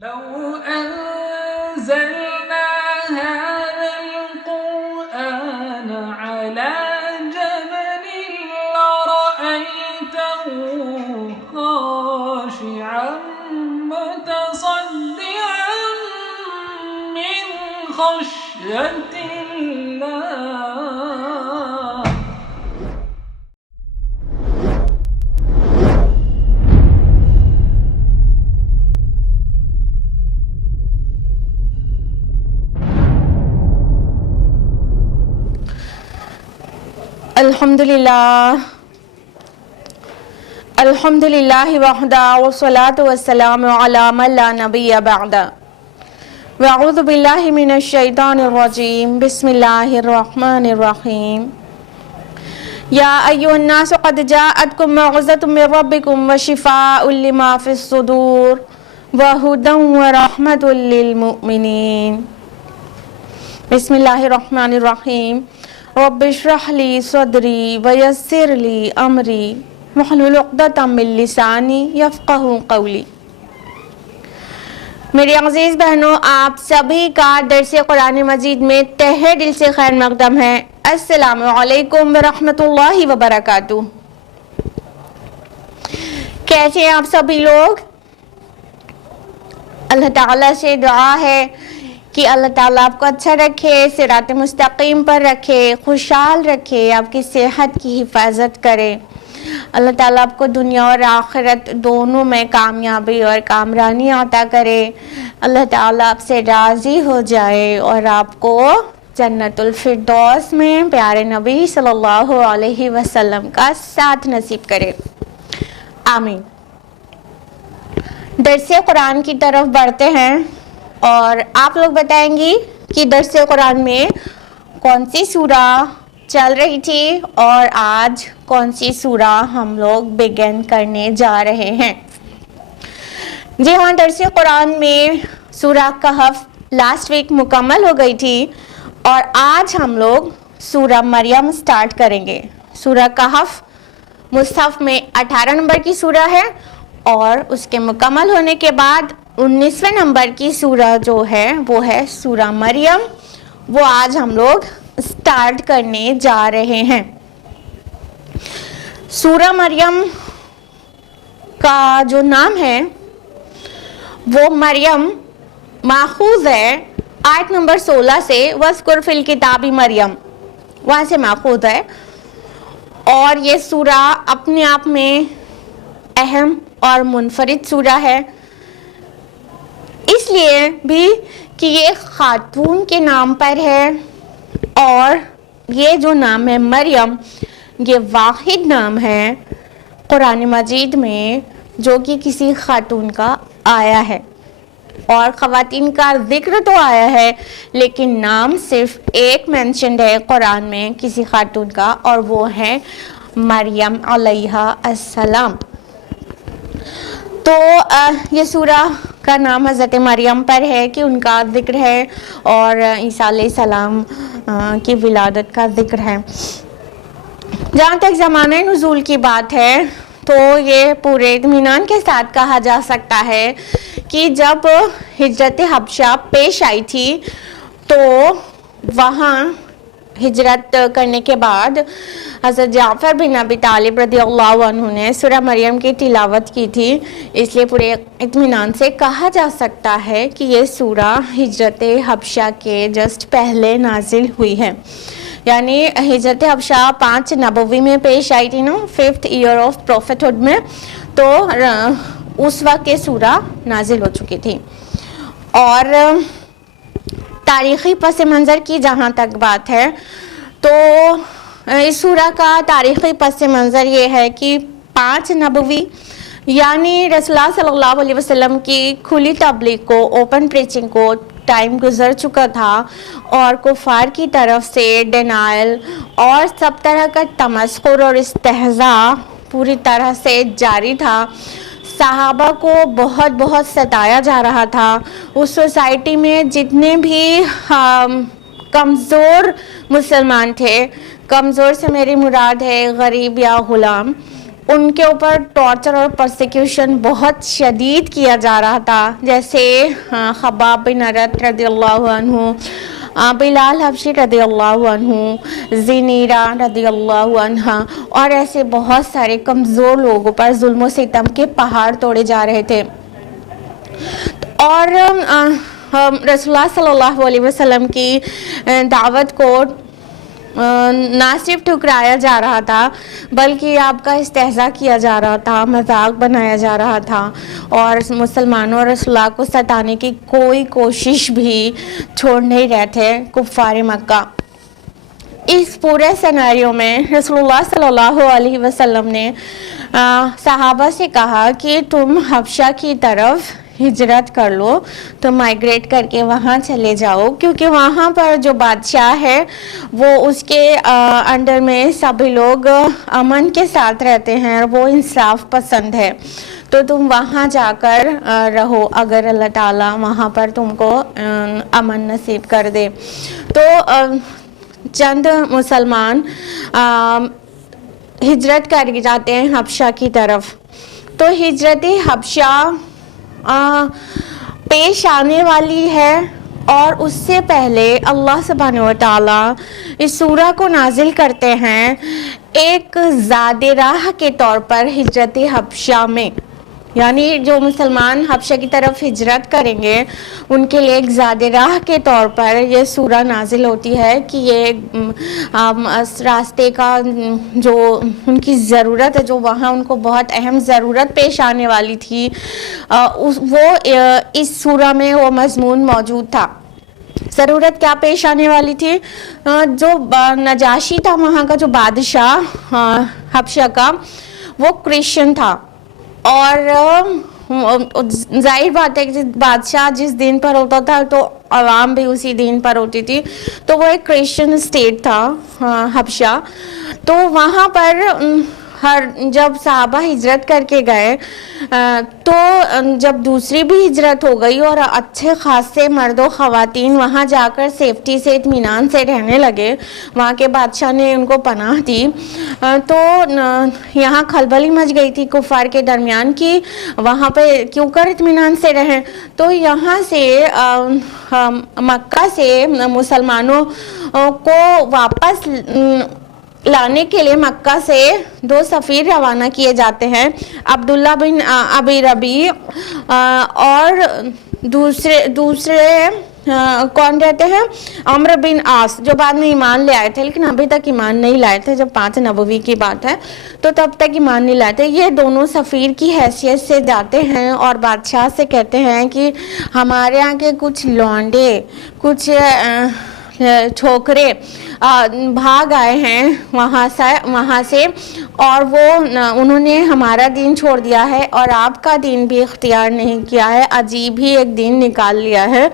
لو أنزلنا هذا القرآن على جبل لرأيته خاشعا متصدعا من خشية الله. الحمدللہ وحدہ والصلاة والسلام علی من لا نبی بعدہ واعوذ باللہ من الشیطان الرجیم بسم اللہ الرحمن الرحیم یا ایھا الناس قد جاءتکم موعظۃ من ربکم وشفاء لما فی الصدور وہدی ورحمۃ للمؤمنین. بسم اللہ الرحمن الرحیم. رب اشرح لی صدری ویسر لی امری واحلل عقدۃ من لسانی یفقہوا قولی. میری عزیز بہنوں، آپ سبھی کا درس قرآن مجید میں تہہ دل سے خیر مقدم ہے. السلام علیکم ورحمۃ اللہ وبرکاتہ. کیسے ہیں آپ سبھی لوگ؟ اللہ تعالیٰ سے دعا ہے کہ اللہ تعالیٰ آپ کو اچھا رکھے، صراط مستقیم پر رکھے، خوشحال رکھے، آپ کی صحت کی حفاظت کرے. اللہ تعالیٰ آپ کو دنیا اور آخرت دونوں میں کامیابی اور کامرانی عطا کرے. اللہ تعالیٰ آپ سے راضی ہو جائے اور آپ کو جنت الفردوس میں پیارے نبی صلی اللہ علیہ وسلم کا ساتھ نصیب کرے. آمین. درس قرآن کی طرف بڑھتے ہیں اور آپ لوگ بتائیں گی کہ درس قرآن میں کون سی سورہ چل رہی تھی اور آج کون سی سورہ ہم لوگ بگن کرنے جا رہے ہیں. جی ہاں، درس قرآن میں سورہ کہف لاسٹ ویک مکمل ہو گئی تھی اور آج ہم لوگ سورہ مریم سٹارٹ کریں گے. سورہ کہف مصحف میں 18 نمبر کی سورہ ہے اور اس کے مکمل ہونے کے بعد 19ویں نمبر کی سورہ جو ہے وہ ہے سورہ مریم. وہ آج ہم لوگ سٹارٹ کرنے جا رہے ہیں. سورہ مریم کا جو نام ہے وہ مریم ماخوذ ہے آیت نمبر 16 سے، وَاذْكُرْ فِي الْكِتَابِ مریم، وہاں سے ماخوذ ہے. اور یہ سورہ اپنے آپ میں اہم اور منفرد سورہ ہے، اس لیے بھی کہ یہ خاتون کے نام پر ہے اور یہ جو نام ہے مریم یہ واحد نام ہے قرآن مجید میں جو کہ کسی خاتون کا آیا ہے. اور خواتین کا ذکر تو آیا ہے لیکن نام صرف ایک مینشنڈ ہے قرآن میں کسی خاتون کا، اور وہ ہے مریم علیہ السلام. تو یہ سورہ کا نام حضرت مریم پر ہے کہ ان کا ذکر ہے اور عیسیٰ علیہ السلام کی ولادت کا ذکر ہے. جہاں تک زمانہ نزول کی بات ہے تو یہ پورے اطمینان کے ساتھ کہا جا سکتا ہے کہ جب ہجرت حبشہ پیش آئی تھی تو وہاں ہجرت کرنے کے بعد حضرت جعفر بن ابی طالب رضی اللہ عنہ نے سورہ مریم کی تلاوت کی تھی. اس لیے پورے اطمینان سے کہا جا سکتا ہے کہ یہ سورہ ہجرت حبشہ کے جسٹ پہلے نازل ہوئی ہے. یعنی ہجرت حبشہ 5 نبوی میں پیش آئی تھی نا، 5th year of prophet hood میں، تو اس وقت یہ سورہ نازل ہو چکی تھی. اور تاریخی پس منظر کی جہاں تک بات ہے تو اس سورہ کا تاریخی پس منظر یہ ہے کہ 5 نبوی یعنی رسول اللہ صلی اللہ علیہ وسلم کی کھلی تبلیغ کو، اوپن پریچنگ کو ٹائم گزر چکا تھا اور کفار کی طرف سے ڈینائل اور سب طرح کا تمسخر اور استہزاء پوری طرح سے جاری تھا. صحابہ کو بہت بہت ستایا جا رہا تھا. اس سوسائٹی میں جتنے بھی کمزور مسلمان تھے، کمزور سے میری مراد ہے غریب یا غلام، ان کے اوپر ٹارچر اور پرسیکیوشن بہت شدید کیا جا رہا تھا، جیسے خباب بن ارت رضی اللہ عنہ، بلال حبشی رضی اللہ عنہ، زنیرہ رضی اللہ عنہ، اور ایسے بہت سارے کمزور لوگوں پر ظلم و ستم کے پہاڑ توڑے جا رہے تھے. اور رسول اللہ صلی اللہ علیہ وسلم کی دعوت کو نہ صرف ٹھکرایا جا رہا تھا بلکہ آپ کا استہزاء کیا جا رہا تھا، مذاق بنایا جا رہا تھا، اور مسلمانوں اور رسول اللہ کو ستانے کی کوئی کوشش بھی چھوڑ نہیں رہے تھے کفار مکہ. اس پورے سیناریو میں رسول اللہ صلی اللہ علیہ وسلم نے صحابہ سے کہا کہ تم حبشہ کی طرف ہجرت کر لو، تو مائیگریٹ کر کے وہاں چلے جاؤ، کیونکہ وہاں پر جو بادشاہ ہے وہ اس کے انڈر میں سبھی لوگ امن کے ساتھ رہتے ہیں اور وہ انصاف پسند ہے، تو تم وہاں جا کر رہو اگر اللہ تعالیٰ وہاں پر تم کو امن نصیب کر دے. تو چند مسلمان ہجرت کر جاتے ہیں حبشہ کی طرف. تو ہجرت حبشہ پیش آنے والی ہے، اور اس سے پہلے اللہ سبحانہ و تعالیٰ اس سورہ کو نازل کرتے ہیں ایک زاد راہ کے طور پر ہجرت حبشہ میں. یعنی جو مسلمان حبشہ کی طرف ہجرت کریں گے ان کے لیے ایک زاد راہ کے طور پر یہ سورہ نازل ہوتی ہے کہ یہ راستے کا جو ان کی ضرورت ہے، جو وہاں ان کو بہت اہم ضرورت پیش آنے والی تھی، وہ اس سورہ میں وہ مضمون موجود تھا. ضرورت کیا پیش آنے والی تھی؟ جو نجاشی تھا وہاں کا جو بادشاہ حبشہ کا، وہ کرسچن تھا، اور ظاہر بات ہے کہ بادشاہ جس دین پر ہوتا تھا تو عوام بھی اسی دین پر ہوتی تھی. تو وہ ایک کرسچن اسٹیٹ تھا حبشہ. تو وہاں پر جب صحابہ ہجرت کر کے گئے تو جب دوسری بھی ہجرت ہو گئی اور اچھے خاصے مرد و خواتین وہاں جا کر سیفٹی سے اطمینان سے رہنے لگے، وہاں کے بادشاہ نے ان کو پناہ دی، تو یہاں کھلبلی مچ گئی تھی کفار کے درمیان کہ وہاں پہ کیوں کر اطمینان سے رہیں. تو یہاں سے مکہ سے مسلمانوں کو واپس لانے کے لیے مکہ سے 2 سفیر روانہ کیے جاتے ہیں، عبداللہ بن ابی ربیع اور دوسرے کون رہتے ہیں؟ عمرو بن عاص، جو بعد میں ایمان لے آئے تھے لیکن ابھی تک ایمان نہیں لائے تھے. جب 5 نبوی کی بات ہے تو تب تک ایمان نہیں لائے تھے. یہ دونوں سفیر کی حیثیت سے جاتے ہیں اور بادشاہ سے کہتے ہیں کہ ہمارے یہاں کے کچھ لونڈے، کچھ چھوکرے بھاگ آئے ہیں وہاں سے اور انہوں نے ہمارا دین چھوڑ دیا ہے اور آپ کا دین بھی اختیار نہیں کیا ہے، عجیب ہی ایک دین نکال لیا ہے،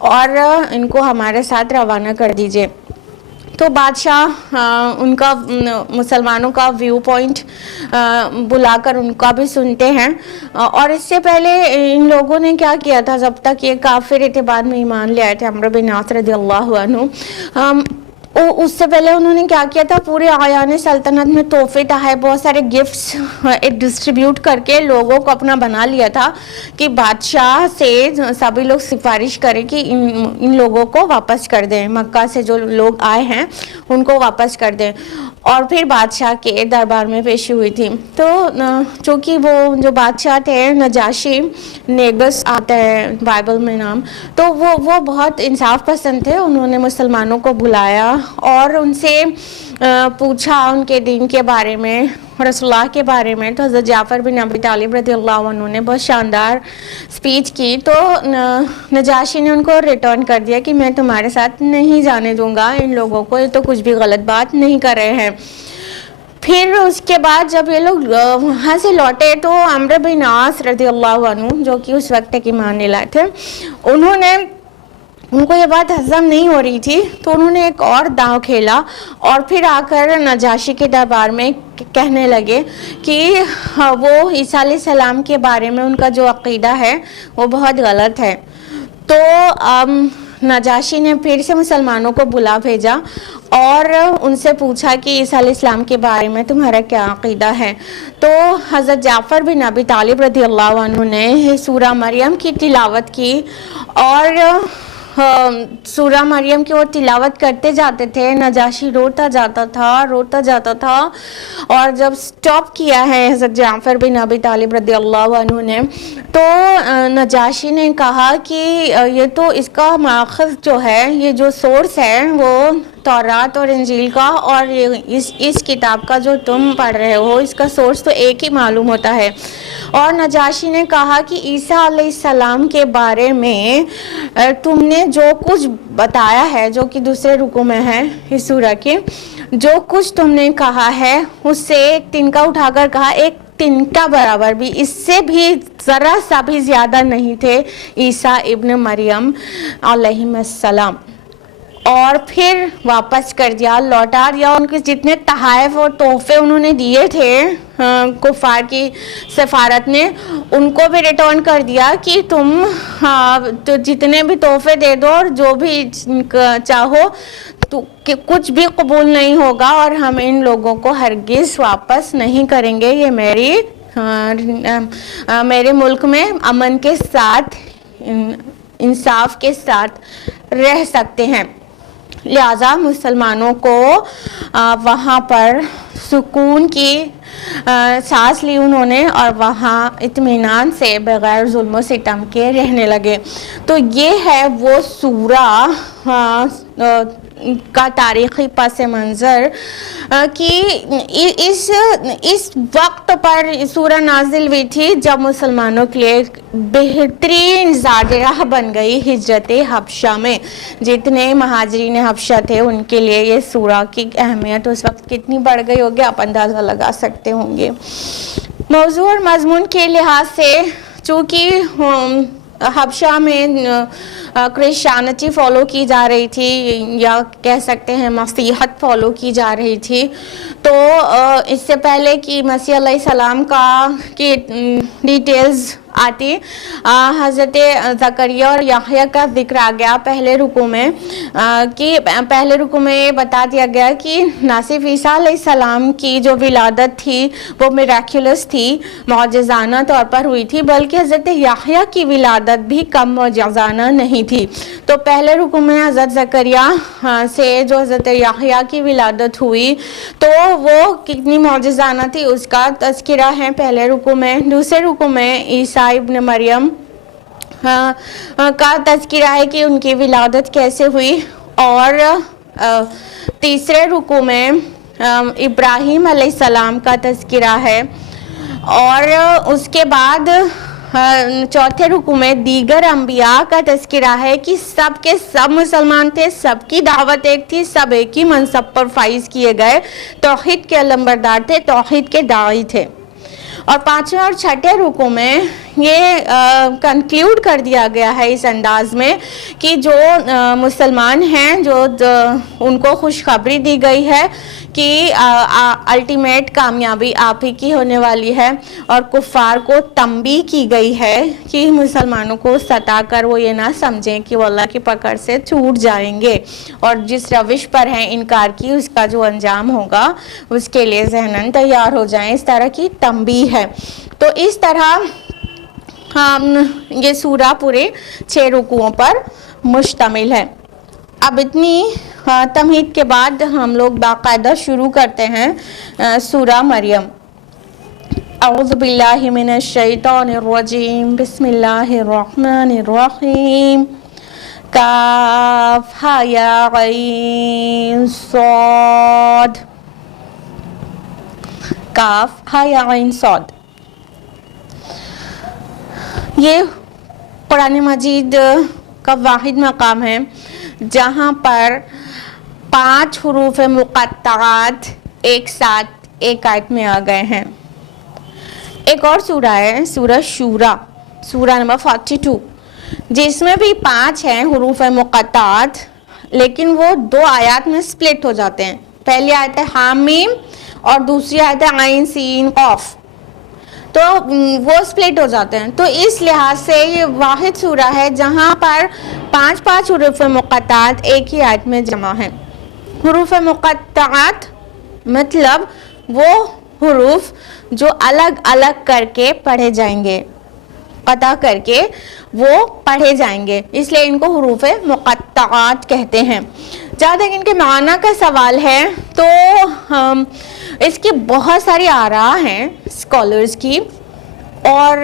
اور ان کو ہمارے ساتھ روانہ کر دیجئے. تو بادشاہ ان کا مسلمانوں کا ویو پوائنٹ بلا کر ان کا بھی سنتے ہیں. اور اس سے پہلے ان لوگوں نے کیا کیا تھا، جب تک یہ کافر تھے بعد میں ایمان لے آئے تھے، عمرو بن عاص رضی اللہ عنہ، اس سے پہلے انہوں نے کیا کیا تھا، پورے آیان سلطنت میں تحفے تحائف بہت سارے گفٹس ڈسٹریبیوٹ کر کے لوگوں کو اپنا بنا لیا تھا کہ بادشاہ سے سبھی لوگ سفارش کریں کہ ان لوگوں کو واپس کر دیں، مکہ سے جو لوگ آئے ہیں ان کو واپس کر دیں. اور پھر بادشاہ کے دربار میں پیشی ہوئی تھی. تو چونکہ وہ جو بادشاہ تھے نجاشی، نیگس آتا ہے بائبل میں نام، تو وہ بہت انصاف پسند تھے. انہوں نے مسلمانوں کو بلایا اور ان سے پوچھا ان کے دین کے بارے میں، رسول اللہ کے بارے میں. تو حضرت جعفر بن ابی طالب رضی اللہ عنہ نے بہت شاندار سپیچ کی. تو نجاشی نے ان کو ریٹرن کر دیا کہ میں تمہارے ساتھ نہیں جانے دوں گا ان لوگوں کو، یہ تو کچھ بھی غلط بات نہیں کر رہے ہیں. پھر اس کے بعد جب یہ لوگ وہاں سے لوٹے تو عمرو بن عاص رضی اللہ عنہ، جو کہ اس وقت تک ایمان نہیں لائے تھے، ان کو یہ بات ہضم نہیں ہو رہی تھی، تو انہوں نے ایک اور داؤ کھیلا اور پھر آ کر نجاشی کے دربار میں کہنے لگے کہ وہ عیسیٰ علیہ السلام کے بارے میں ان کا جو عقیدہ ہے وہ بہت غلط ہے. تو نجاشی نے پھر سے مسلمانوں کو بلا بھیجا اور ان سے پوچھا کہ عیسیٰ علیہ السلام کے بارے میں تمہارا کیا عقیدہ ہے. تو حضرت جعفر بن ابی طالب رضی اللہ عنہ نے سورہ مریم کی تلاوت کی, اور سورہ مریم کی وہ تلاوت کرتے جاتے تھے. نجاشی روتا جاتا تھا, اور جب سٹاپ کیا ہے حضرت جعفر بن ابی طالب رضی اللہ عنہ نے, تو نجاشی نے کہا کہ یہ تو اس کا ماخذ جو ہے, یہ جو سورس ہے وہ تورات اور انجیل کا, اور اس کتاب کا جو تم پڑھ رہے ہو اس کا سورس تو ایک ہی معلوم ہوتا ہے. اور نجاشی نے کہا کہ عیسیٰ علیہ السلام کے بارے میں تم نے جو کچھ بتایا ہے, جو کہ دوسرے رکوع میں ہے اس سورہ کے, جو کچھ تم نے کہا ہے اس سے ایک تنکا اٹھا کر کہا, ایک تنکا برابر بھی, اس سے بھی ذرا سا بھی زیادہ نہیں تھے عیسیٰ ابن مریم علیہ السلام. اور پھر واپس کر دیا, لوٹا دیا. ان کے جتنے تحائف اور تحفے انہوں نے دیے تھے کفار کی سفارت نے, ان کو بھی ریٹرن کر دیا کہ تم تو جتنے بھی تحفے دے دو اور جو بھی چاہو, تو کہ کچھ بھی قبول نہیں ہوگا, اور ہم ان لوگوں کو ہرگز واپس نہیں کریں گے. یہ میرے ملک میں امن کے ساتھ, انصاف کے ساتھ رہ سکتے ہیں. لہٰذا مسلمانوں کو وہاں پر سکون کی سانس لی انہوں نے, اور وہاں اطمینان سے بغیر ظلم و ستم کے رہنے لگے. تو یہ ہے وہ سورہ کا تاریخی پس منظر کہ اس وقت پر سورہ نازل ہوئی تھی جب مسلمانوں کے لیے بہترین زادگاہ بن گئی ہجرت حبشہ میں. جتنے مہاجرین حبشہ تھے ان کے لیے یہ سورہ کی اہمیت اس وقت کتنی بڑھ گئی ہوگی, آپ اندازہ لگا سکتے ہوں گے. موضوع اور مضمون کے لحاظ سے چونکہ حبشہ میں کرسچینٹی فالو کی جا رہی تھی, یا کہہ سکتے ہیں مسیحت فالو کی جا رہی تھی, تو اس سے پہلے کہ مسیح علیہ السلام کی ڈیٹیلز آتی, حضرت زکریا اور یحییٰ کا ذکر آ گیا پہلے رکوع میں, کہ پہلے رکوع میں یہ بتا دیا گیا کہ نہ صرف عیسیٰ علیہ السلام کی جو ولادت تھی وہ میراکولس تھی, معجزانہ طور پر ہوئی تھی, بلکہ حضرت یحییٰ کی ولادت بھی کم معجزانہ نہیں تھی. تو پہلے رکوع میں حضرت زکریا سے جو حضرت یحییٰ کی ولادت ہوئی تو وہ کتنی معجزانہ تھی اس کا تذکرہ ہے پہلے رکوع میں. دوسرے رکوع میں عیسیٰ ابن مریم کا تذکرہ ہے کہ ان کی ولادت کیسے ہوئی, اور تیسرے رکوع میں ابراہیم علیہ السلام کا تذکرہ ہے, اور اس کے بعد چوتھے رکوع میں دیگر انبیاء کا تذکرہ ہے کہ سب کے سب مسلمان تھے, سب کی دعوت ایک تھی, سب ایک ہی منصب پر فائز کیے گئے, توحید کے علمبردار تھے, توحید کے داعی تھے. اور پانچویں اور چھٹے رکوع میں یہ کنکلیوڈ کر دیا گیا ہے اس انداز میں کہ جو مسلمان ہیں جو ان کو خوشخبری دی گئی ہے کہ الٹیمیٹ کامیابی آپ ہی کی ہونے والی ہے, اور کفار کو تنبیہ کی گئی ہے کہ مسلمانوں کو ستا کر وہ یہ نہ سمجھیں کہ وہ اللہ کی پکڑ سے چھوٹ جائیں گے, اور جس روش پر ہیں انکار کی اس کا جو انجام ہوگا اس کے لیے ذہناً تیار ہو جائیں. اس طرح کی تنبیہ ہے. تو اس طرح یہ سورہ پورے 6 رکوعوں پر مشتمل ہے. اب اتنی تمہید کے بعد ہم لوگ باقاعدہ شروع کرتے ہیں سورہ مریم. اعوذ باللہ من الشیطان الرجیم, بسم اللہ الرحمن الرحیم. کاف ہا یا عین صاد, کاف ہا یا عین صاد. یہ قرآن مجید کا واحد مقام ہے جہاں پر 5 حروف مقطعات ایک ساتھ ایک آیت میں آ گئے ہیں. ایک اور سورہ ہے سورہ شورا, سورہ نمبر 42, جس میں بھی 5 ہیں حروف مقطعات, لیکن وہ 2 آیات میں سپلٹ ہو جاتے ہیں. پہلی آیت ہے حامیم اور دوسری آیت ہے عین سین قاف, تو وہ سپلٹ ہو جاتے ہیں. تو اس لحاظ سے یہ واحد سورہ ہے جہاں پر 5 حروف مقطعات ایک ہی آیت میں جمع ہیں. حروف مقطعات مطلب وہ حروف جو الگ الگ کر کے پڑھے جائیں گے، قطع کر کے وہ پڑھے جائیں گے، اس لیے ان کو حروف مقطعات کہتے ہیں۔ جہاں تک ان کے معنی کا سوال ہے تو اس کی بہت ساری آراء ہیں اسکالرز کی، اور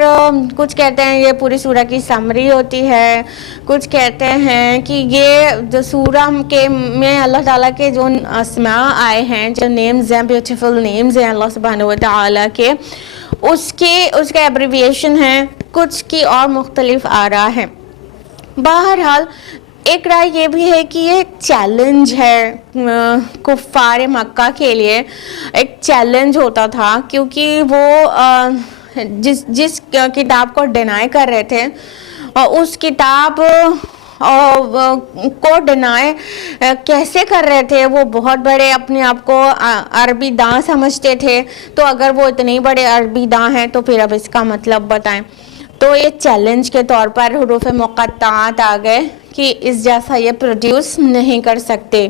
کچھ کہتے ہیں یہ پوری سورہ کی سمری ہوتی ہے، کچھ کہتے ہیں کہ یہ جو سورہ کے میں اللہ تعالیٰ کے جو اسماء آئے ہیں، جو نیمز ہیں، بیوٹیفل نیمز ہیں اللہ سبحانہ و تعالیٰ کے، اس کا ایبریویشن ہے، کچھ کی اور مختلف آراء ہیں۔ بہرحال ایک رائے یہ بھی ہے کہ یہ ایک چیلنج ہے کفار مکہ کے لیے، ایک چیلنج ہوتا تھا، کیونکہ وہ جس کتاب کو ڈینائی کر رہے تھے اس کتاب کو ڈینائی کیسے کر رہے تھے، وہ بہت بڑے اپنے آپ کو عربی داں سمجھتے تھے، تو اگر وہ اتنے بڑے عربی داں ہیں تو پھر اب اس کا مطلب بتائیں۔ تو یہ چیلنج کے طور پر حروف مقطعات آ گئے کہ اس جیسا یہ پروڈیوس نہیں کر سکتے۔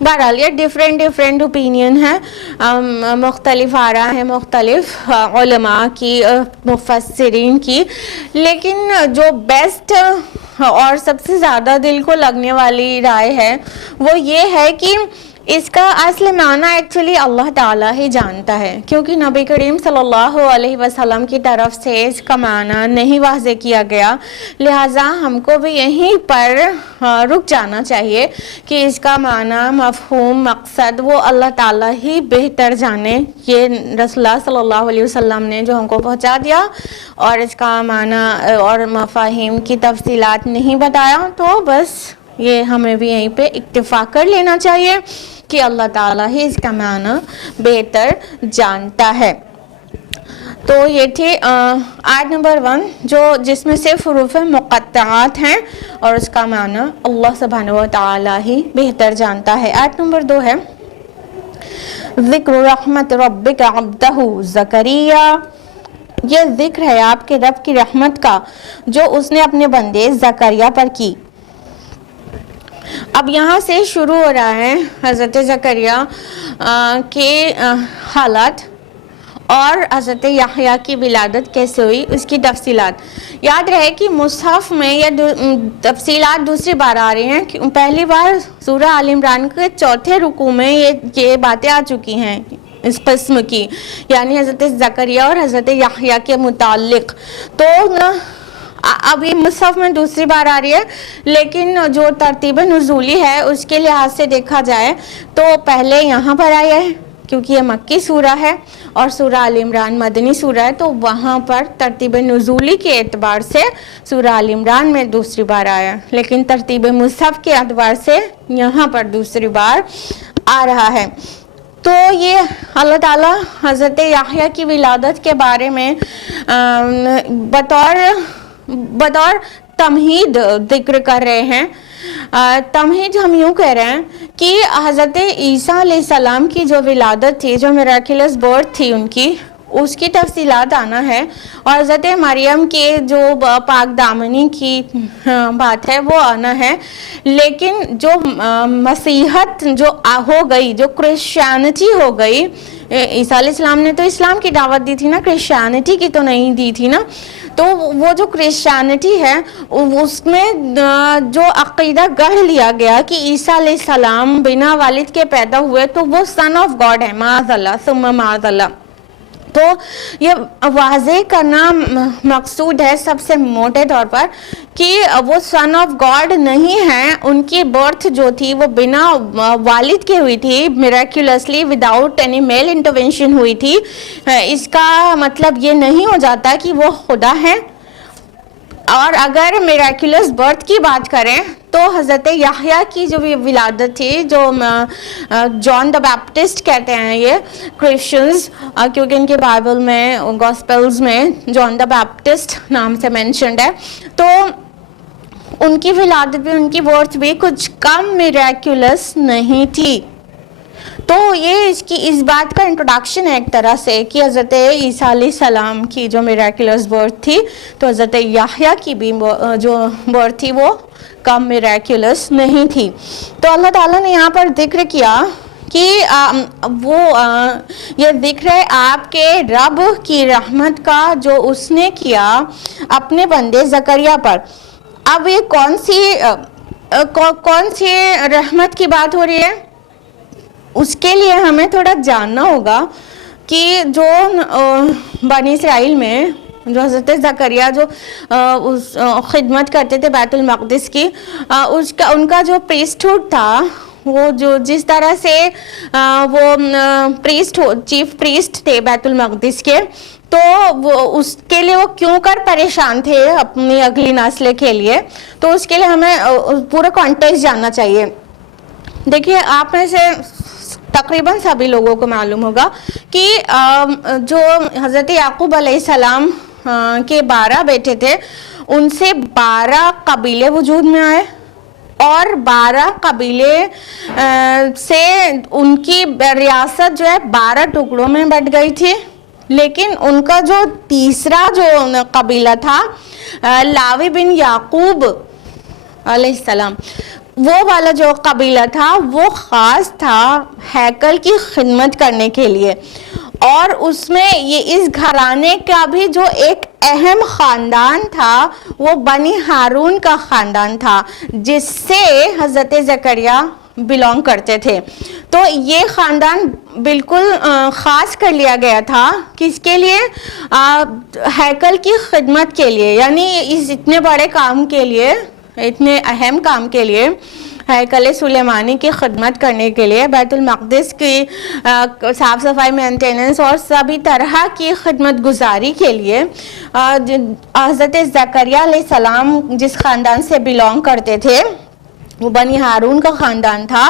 بہرحال یہ ڈیفرنٹ اوپینین ہے، مختلف آراء ہیں مختلف علماء کی، مفسرین کی، لیکن جو بیسٹ اور سب سے زیادہ دل کو لگنے والی رائے ہے وہ یہ ہے کہ اس کا اصل معنی ایکچولی اللہ تعالیٰ ہی جانتا ہے، کیونکہ نبی کریم صلی اللہ علیہ وسلم کی طرف سے اس کا معنی نہیں واضح کیا گیا، لہٰذا ہم کو بھی یہیں پر رک جانا چاہیے کہ اس کا معنی، مفہوم، مقصد وہ اللہ تعالیٰ ہی بہتر جانے۔ یہ رسول اللہ صلی اللہ علیہ وسلم نے جو ہم کو پہنچا دیا اور اس کا معنی اور مفاہیم کی تفصیلات نہیں بتایا، تو بس یہ ہمیں بھی یہیں پہ اکتفا کر لینا چاہیے کہ اللہ تعالیٰ ہی اس کا معنی بہتر جانتا ہے۔ تو یہ تھی آیت نمبر 1 جس میں صرف حروف مقطعات ہیں اور اس کا معنی اللہ سبحانہ و تعالیٰ ہی بہتر جانتا ہے۔ آیت نمبر 2 ہے ذکر رحمت ربک عبدہ زکریا، یہ ذکر ہے آپ کے رب کی رحمت کا جو اس نے اپنے بندے زکریا پر کی۔ اب یہاں سے شروع ہو رہا ہے حضرت زکریا کے حالات اور حضرت یحییٰ کی ولادت کیسے ہوئی اس کی تفصیلات۔ یاد رہے کہ مصحف میں یہ تفصیلات دوسری بار آ رہی ہیں، پہلی بار سورہ آل عمران کے 4 رکوع میں یہ باتیں آ چکی ہیں اس قسم کی، یعنی حضرت زکریا اور حضرت یحییٰ کے متعلق۔ تو ابھی مصحف میں دوسری بار آ رہی ہے، لیکن جو ترتیب نزولی ہے اس کے لحاظ سے دیکھا جائے تو پہلے یہاں پر آیا ہے کیونکہ یہ مکی سورہ ہے اور سورہ آل عمران مدنی سورہ ہے، تو وہاں پر ترتیب نزولی کے اعتبار سے سورہ آل عمران میں دوسری بار آیا، لیکن ترتیب مصحف کے اعتبار سے یہاں پر دوسری بار آ رہا ہے۔ تو یہ اللہ تعالیٰ حضرت یحییٰ کی ولادت کے بارے میں بطور تمہید ذکر کر رہے ہیں۔ تمہید ہم یوں کہہ رہے ہیں کہ حضرت عیسیٰ علیہ السلام کی جو ولادت تھی، جو میراکلس برتھ تھی ان کی، اس کی تفصیلات آنا ہے، اور حضرت مریم کے جو پاک دامنی کی بات ہے وہ آنا ہے، لیکن جو مسیحت جو ہو گئی، جو کرسچینٹی ہو گئی، عیسیٰ علیہ السلام نے تو اسلام کی دعوت دی تھی نا، کرسچینٹی کی تو نہیں دی تھی نا، تو وہ جو کرسچینٹی ہے اس میں جو عقیدہ گڑھ لیا گیا کہ عیسیٰ علیہ السلام بنا والد کے پیدا ہوئے تو وہ سن آف گاڈ ہے، معاذ اللہ ثم معاذ اللہ، تو یہ واضح کرنا مقصود ہے سب سے موٹے طور پر کہ وہ سن آف گاڈ نہیں ہیں، ان کی برتھ جو تھی وہ بنا والد کے ہوئی تھی، میراکولسلی وداؤٹ اینی میل انٹرونشن ہوئی تھی۔ اس کا مطلب یہ نہیں ہو جاتا کہ وہ خدا ہیں۔ اور اگر میراکولس برتھ کی بات کریں تو حضرت یحییٰ کی جو ولادت تھی، جو جان دا بیپٹسٹ کہتے ہیں یہ کرسچنز، کیونکہ ان کے بائبل میں گاسپلز میں جان دا بیپٹسٹ نام سے مینشنڈ ہے، تو ان کی ولادت بھی، ان کی برتھ بھی کچھ کم میراکولس نہیں تھی۔ تو یہ اس بات کا انٹروڈکشن ہے ایک طرح سے کہ حضرت عیسیٰ علیہ السلام کی جو میراکولس برتھ تھی، تو حضرت یحییٰ کی بھی جو برتھ تھی وہ کا میریکولس نہیں تھی. تو اللہ تعالیٰ نے یہاں پر ذکر کیا کہ وہ یہ ذکر ہے آپ کے رب کی رحمت کا جو اس نے کیا اپنے بندے زکریا پر. اب یہ کون سی رحمت کی بات ہو رہی ہے؟ اس کے لیے ہمیں تھوڑا جاننا ہوگا کہ جو بنی اسرائیل میں جو حضرت زکریا جو خدمت کرتے تھے بیت المقدس کی، ان کا جو پریسٹہڈ تھا، وہ جو جس طرح سے وہ چیف پریسٹ تھے بیت المقدس کے، تو وہ اس کے لیے وہ کیوں کر پریشان تھے اپنی اگلی نسل کے لیے. تو اس کے لیے ہمیں پورا کانٹیکسٹ جاننا چاہیے. دیکھیے آپ میں سے تقریباً سبھی لوگوں کو معلوم ہوگا کہ جو حضرت یعقوب علیہ السلام کے 12 بیٹے تھے، ان سے 12 قبیلے وجود میں آئے، اور 12 قبیلے سے ان کی ریاست جو ہے 12 ٹکڑوں میں بٹ گئی تھی. لیکن ان کا جو تیسرا جو قبیلہ تھا، لاوی بن یعقوب علیہ السلام، وہ والا جو قبیلہ تھا وہ خاص تھا ہیکل کی خدمت کرنے کے لیے. اور اس میں یہ اس گھرانے کا بھی جو ایک اہم خاندان تھا وہ بنی ہارون کا خاندان تھا، جس سے حضرت زکریا بلونگ کرتے تھے. تو یہ خاندان بالکل خاص کر لیا گیا تھا کس کے لیے؟ ہیکل کی خدمت کے لیے، یعنی اس اتنے بڑے کام کے لیے، اتنے اہم کام کے لیے، ہیکل سلیمانی کی خدمت کرنے کے لیے، بیت المقدس کی صاف صفائی مینٹیننس اور سبھی طرح کی خدمت گزاری کے لیے حضرت زکریا علیہ السلام جس خاندان سے بلونگ کرتے تھے وہ بنی ہارون کا خاندان تھا.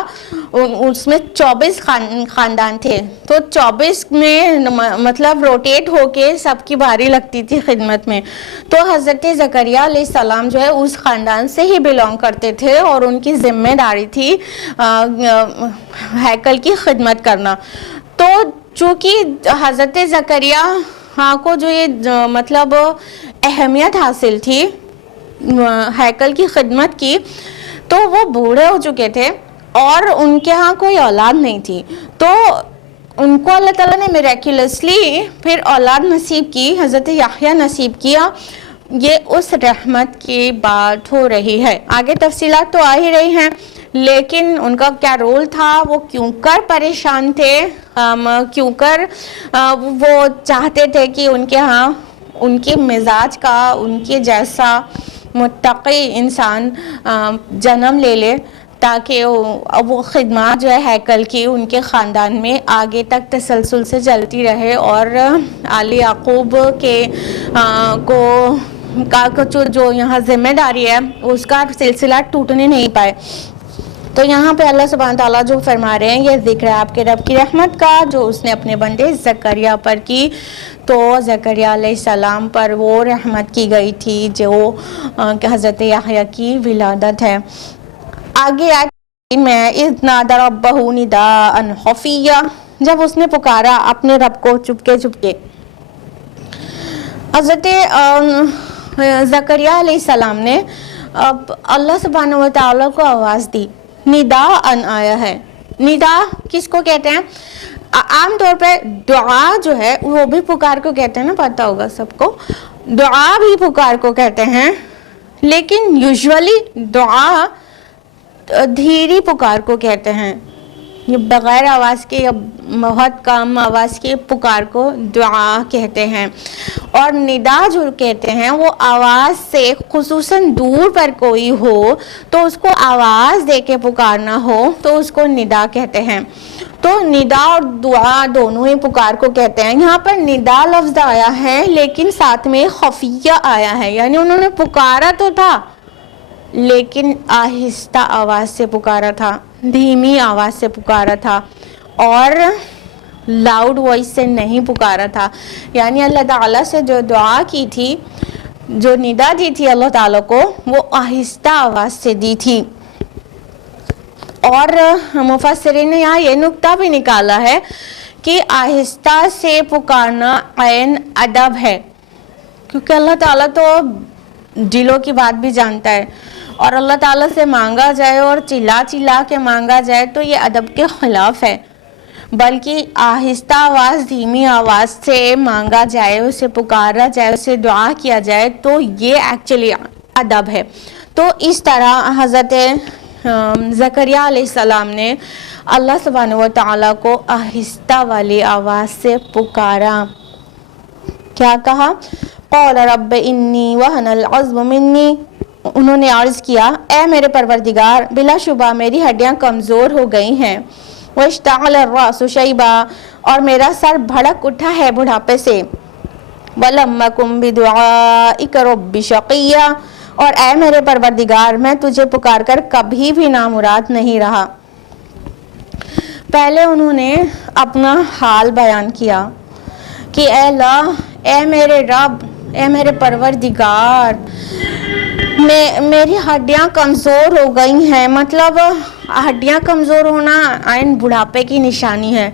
اس میں 24 خاندان تھے. تو 24 میں مطلب روٹیٹ ہو کے سب کی باری لگتی تھی خدمت میں. تو حضرت زکریا علیہ السلام جو ہے اس خاندان سے ہی بلونگ کرتے تھے، اور ان کی ذمہ داری تھی ہیکل کی خدمت کرنا. تو چونکہ حضرت زکریا کو جو یہ مطلب اہمیت حاصل تھی ہیکل کی خدمت کی، تو وہ بوڑھے ہو چکے تھے اور ان کے ہاں کوئی اولاد نہیں تھی. تو ان کو اللہ تعالیٰ نے میریکولسلی پھر اولاد نصیب کی، حضرت یحییٰ نصیب کیا. یہ اس رحمت کی بات ہو رہی ہے. آگے تفصیلات تو آ ہی رہی ہیں، لیکن ان کا کیا رول تھا، وہ کیوں کر پریشان تھے، کیوں کر وہ چاہتے تھے کہ ان کے ہاں ان کے مزاج کا، ان کے جیسا متقی انسان جنم لے لے، تاکہ وہ خدمات جو ہے ہیکل کی ان کے خاندان میں آگے تک تسلسل سے چلتی رہے، اور آل یعقوب کے جو یہاں ذمہ داری ہے اس کا سلسلہ ٹوٹنے نہیں پائے. تو یہاں پہ اللہ سبحانہ تعالیٰ جو فرما رہے ہیں، یہ ذکر ہے آپ کے رب کی رحمت کا جو اس نے اپنے بندے زکریا پر کی. تو زکریا علیہ السلام پر وہ رحمت کی گئی تھی جو حضرت یحییٰ کی ولادت ہے. آگے آیت میں اذ نادى ربه نداء خفیا، جب اس نے پکارا اپنے رب کو چپکے چپکے. حضرت زکریا علیہ السلام نے اللہ سبحانہ و تعالیٰ کو آواز دی. نداء آیا ہے. ندا کس کو کہتے ہیں؟ عام طور پہ دعا جو ہے وہ بھی پکار کو کہتے ہیں نا، پتہ ہوگا سب کو. دعا بھی پکار کو کہتے ہیں، لیکن یوزولی دعا دھیری پکار کو کہتے ہیں. یہ بغیر آواز کے یا بہت کم آواز کے پکار کو دعا کہتے ہیں. اور ندا جو کہتے ہیں وہ آواز سے خصوصاً دور پر کوئی ہو تو اس کو آواز دے کے پکارنا ہو تو اس کو ندا کہتے ہیں. تو ندا اور دعا دونوں ہی پکار کو کہتے ہیں. یہاں پر ندا لفظ آیا ہے لیکن ساتھ میں خفیہ آیا ہے، یعنی انہوں نے پکارا تو تھا لیکن آہستہ آواز سے پکارا تھا، دھیمی آواز سے پکارا تھا، اور لاؤڈ وائس سے نہیں پکارا تھا. یعنی اللہ تعالیٰ سے جو دعا کی تھی، جو ندا دی تھی اللہ تعالیٰ کو، وہ آہستہ آواز سے دی تھی. اور مفسرین نے یہاں یہ نکتہ بھی نکالا ہے کہ آہستہ سے پکارنا عین ادب ہے، کیونکہ اللہ تعالیٰ تو دلوں کی بات بھی جانتا ہے. اور اللہ تعالیٰ سے مانگا جائے اور چلا چلا کے مانگا جائے تو یہ ادب کے خلاف ہے، بلکہ آہستہ آواز، دھیمی آواز سے مانگا جائے، اسے پکارا جائے، اسے دعا کیا جائے تو یہ ایکچولی ادب ہے۔ تو اس طرح حضرت زکریا علیہ السلام نے اللہ سبحانہ و تعالیٰ کو آہستہ والی آواز سے پکارا، کیا کہا؟ قال رب انی وہن العظم منی، انہوں نے عرض کیا اے میرے پروردگار بلا شبہ میری ہڈیاں کمزور ہو گئی ہیں، واشتعل الرأس شیبا، اور میرا سر بھڑک اٹھا ہے بڑھاپے سے، ولم اکن بدعائک رب شقیا، اور اے میرے پروردگار میں تجھے پکار کر کبھی بھی نامراد نہیں رہا۔ پہلے انہوں نے اپنا حال بیان کیا کہ اے اللہ، اے میرے رب، اے میرے پروردگار، میری ہڈیاں کمزور ہو گئی ہیں۔ مطلب ہڈیاں کمزور ہونا عین بڑھاپے کی نشانی ہے،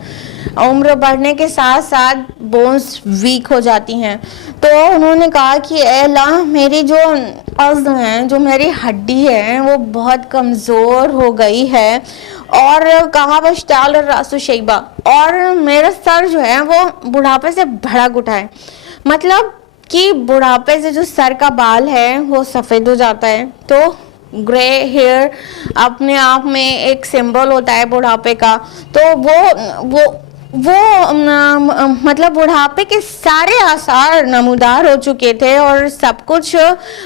عمر بڑھنے کے ساتھ ساتھ بونز ویک ہو جاتی ہیں۔ تو انہوں نے کہا کہ اے اللہ، میری جو عظم ہے، جو میری ہڈی ہے، وہ بہت کمزور ہو گئی ہے، اور کہا واشتعل الرأس شیبا، اور میرا سر جو ہے وہ بڑھاپے سے بھڑک اٹھا ہے۔ مطلب کہ بڑھاپے سے جو سر کا بال ہے وہ سفید ہو جاتا ہے، تو گرے ہیئر اپنے آپ میں ایک سمبل ہوتا ہے بڑھاپے کا، تو وہ مطلب بڑھاپے کے سارے آثار نمودار ہو چکے تھے، اور سب کچھ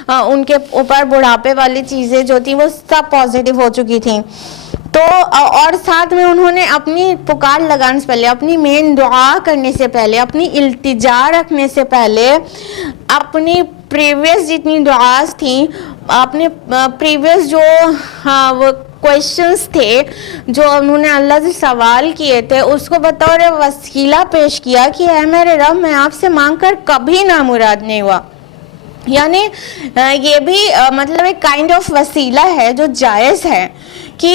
ان کے اوپر بڑھاپے والی چیزیں جو تھیں وہ سب پازیٹیو ہو چکی تھیں۔ تو اور ساتھ میں انہوں نے اپنی پکار لگانے سے پہلے، اپنی مین دعا کرنے سے پہلے، اپنی التجا رکھنے سے پہلے، اپنی پریویس جتنی دعاز تھیں، اپنے پریویس جو وہ کویشچنز تھے جو انہوں نے اللہ سے سوال کیے تھے، اس کو بطور وسیلہ پیش کیا کہ اے میرے رب، میں آپ سے مانگ کر کبھی نامراد نہیں ہوا۔ یعنی یہ بھی مطلب ایک کائنڈ آف وسیلہ ہے جو جائز ہے کہ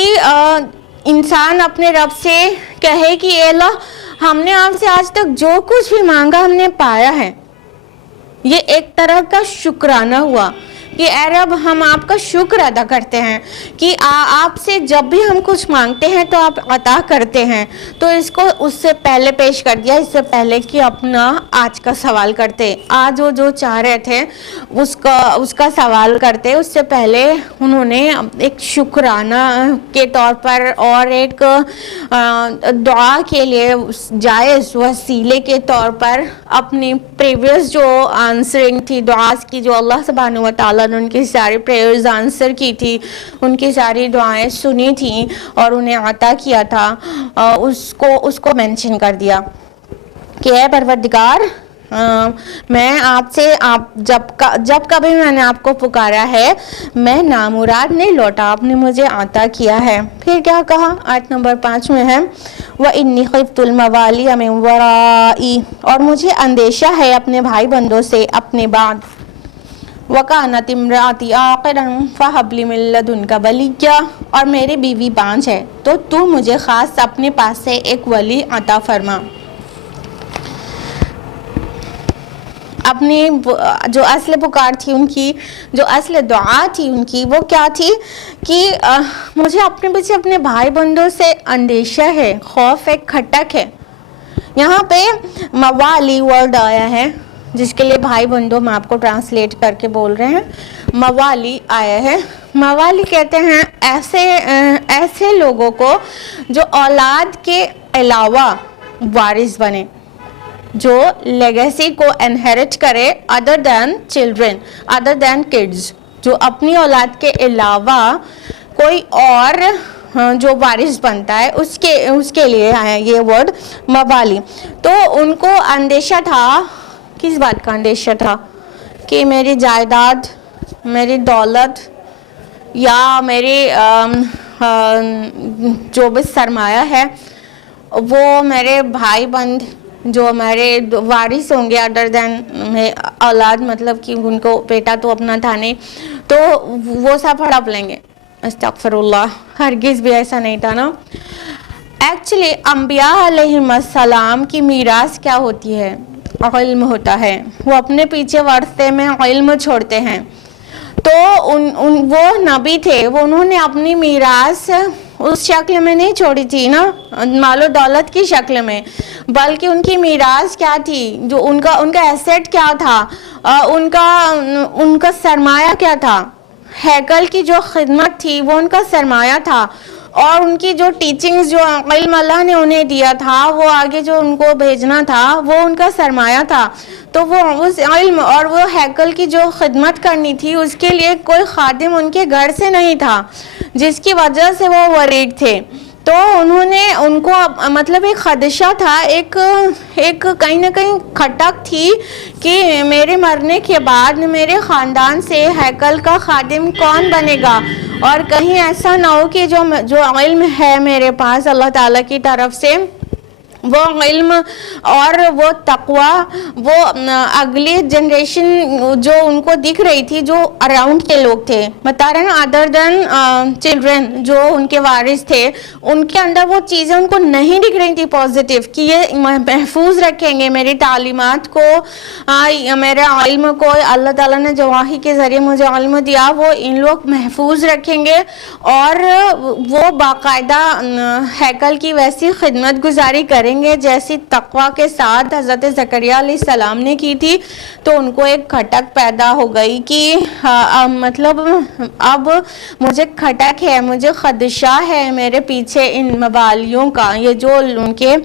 انسان اپنے رب سے کہے کہ اے اللہ، ہم نے آپ سے آج تک جو کچھ بھی مانگا ہم نے پایا ہے۔ یہ ایک طرح کا شکرانہ ہوا کہ اے رب، ہم آپ کا شکر ادا کرتے ہیں کہ آپ سے جب بھی ہم کچھ مانگتے ہیں تو آپ عطا کرتے ہیں۔ تو اس کو اس سے پہلے پیش کر دیا، اس سے پہلے کہ اپنا آج کا سوال کرتے، آج وہ جو چاہ رہے تھے اس کا سوال کرتے، اس سے پہلے انہوں نے ایک شکرانہ کے طور پر اور ایک دعا کے لیے جائز وسیلے کے طور پر اپنی پریویس جو آنسرنگ تھی دعاز کی، جو اللہ سبحانہ و تعالیٰ نے ان کی ساری پریئرز آنسر کی تھی، ان کی ساری دعائیں سنی تھیں اور انہیں عطا کیا تھا، اس کو مینشن کر دیا کہ اے پروردگار، میں آپ سے جب کبھی میں نے آپ کو پکارا ہے میں نامراد نہیں لوٹا، آپ نے مجھے عطا کیا ہے۔ پھر کیا کہا؟ آیت نمبر 5 میں ہے وَإِنِّي خِفْتُ الْمَوَالِيَ مِنْ وَرَائِي، اور مجھے اندیشہ ہے اپنے بھائی بندوں سے اپنے بعد، وَكَانَتِ امْرَأَتِي عَاقِرًا فَهَبْ لِي مِن لَّدُنكَ وَلِيًّا، اور میری بیوی بانجھ ہے تو مجھے خاص اپنے پاس سے ایک ولی عطا فرما۔ اپنی جو اصل پکار تھی ان کی، جو اصل دعا تھی ان کی، وہ کیا تھی کہ مجھے اپنے پیچھے اپنے بھائی بندوں سے اندیشہ ہے، خوف ہے، کھٹک ہے۔ یہاں پہ موالی ورڈ آیا ہے جس کے لیے بھائی بندوں میں آپ کو ٹرانسلیٹ کر کے بول رہے ہیں، موالی آیا ہے۔ موالی کہتے ہیں ایسے لوگوں کو جو اولاد کے علاوہ وارث بنے، جو لیگیسی کو انہیرٹ کرے ادر دین چلڈرن، ادر دین کڈز، جو اپنی اولاد کے علاوہ کوئی اور جو وارث بنتا ہے اس کے لیے ہے یہ ورڈ موالی۔ تو ان کو اندیشہ تھا، کس بات کا اندیشہ تھا؟ کہ میری جائیداد، میری دولت یا میری جو بھی سرمایہ ہے وہ میرے بھائی بند جو میرے وارث ہوں گے ادر دین اولاد، مطلب کہ ان کو بیٹا تو اپنا تھا نہیں، تو وہ سب ہڑپ لیں گے۔ استغفر اللہ، ہرگز بھی ایسا نہیں تھا نا۔ ایکچولی انبیاء علیہم السلام کی میراث کیا ہوتی ہے؟ علم ہوتا ہے، وہ اپنے پیچھے ورثے میں علم چھوڑتے ہیں۔ تو وہ نبی تھے, وہ انہوں نے اپنی میراث اس شکل میں نہیں چھوڑی تھی نا, مال و دولت کی شکل میں, بلکہ ان کی میراث کیا تھی, جو ان کا ایسیٹ کیا تھا, ان کا سرمایہ کیا تھا, ہیکل کی جو خدمت تھی وہ ان کا سرمایہ تھا, اور ان کی جو ٹیچنگز, جو علم اللہ نے انہیں دیا تھا, وہ آگے جو ان کو بھیجنا تھا, وہ ان کا سرمایہ تھا. تو وہ اس علم اور وہ ہیکل کی جو خدمت کرنی تھی, اس کے لیے کوئی خادم ان کے گھر سے نہیں تھا, جس کی وجہ سے وہ ورید تھے. تو انہوں نے ان کو مطلب ایک خدشہ تھا, ایک کہیں نہ کہیں کھٹک تھی کہ میرے مرنے کے بعد میرے خاندان سے ہیکل کا خادم کون بنے گا, اور کہیں ایسا نہ ہو کہ جو علم ہے میرے پاس اللہ تعالیٰ کی طرف سے, وہ علم اور وہ تقوی وہ اگلی جنریشن جو ان کو دکھ رہی تھی, جو اراؤنڈ کے لوگ تھے, بتا رہے نا, ادر دین چلڈرن جو ان کے وارث تھے, ان کے اندر وہ چیزیں ان کو نہیں دکھ رہی تھی پازیٹیو, کہ یہ محفوظ رکھیں گے میری تعلیمات کو, میرے علم کو, اللہ تعالیٰ نے جو وحی کے ذریعے مجھے علم دیا وہ ان لوگ محفوظ رکھیں گے, اور وہ باقاعدہ ہیکل کی ویسی خدمت گزاری کریں گے جیسی تقوی کے ساتھ حضرت زکریا علیہ السلام نے کی تھی. تو ان کو ایک کھٹک پیدا ہو گئی کہ مطلب اب مجھے کھٹک ہے, مجھے خدشہ ہے میرے پیچھے ان موالیوں کا, یہ جو ان کے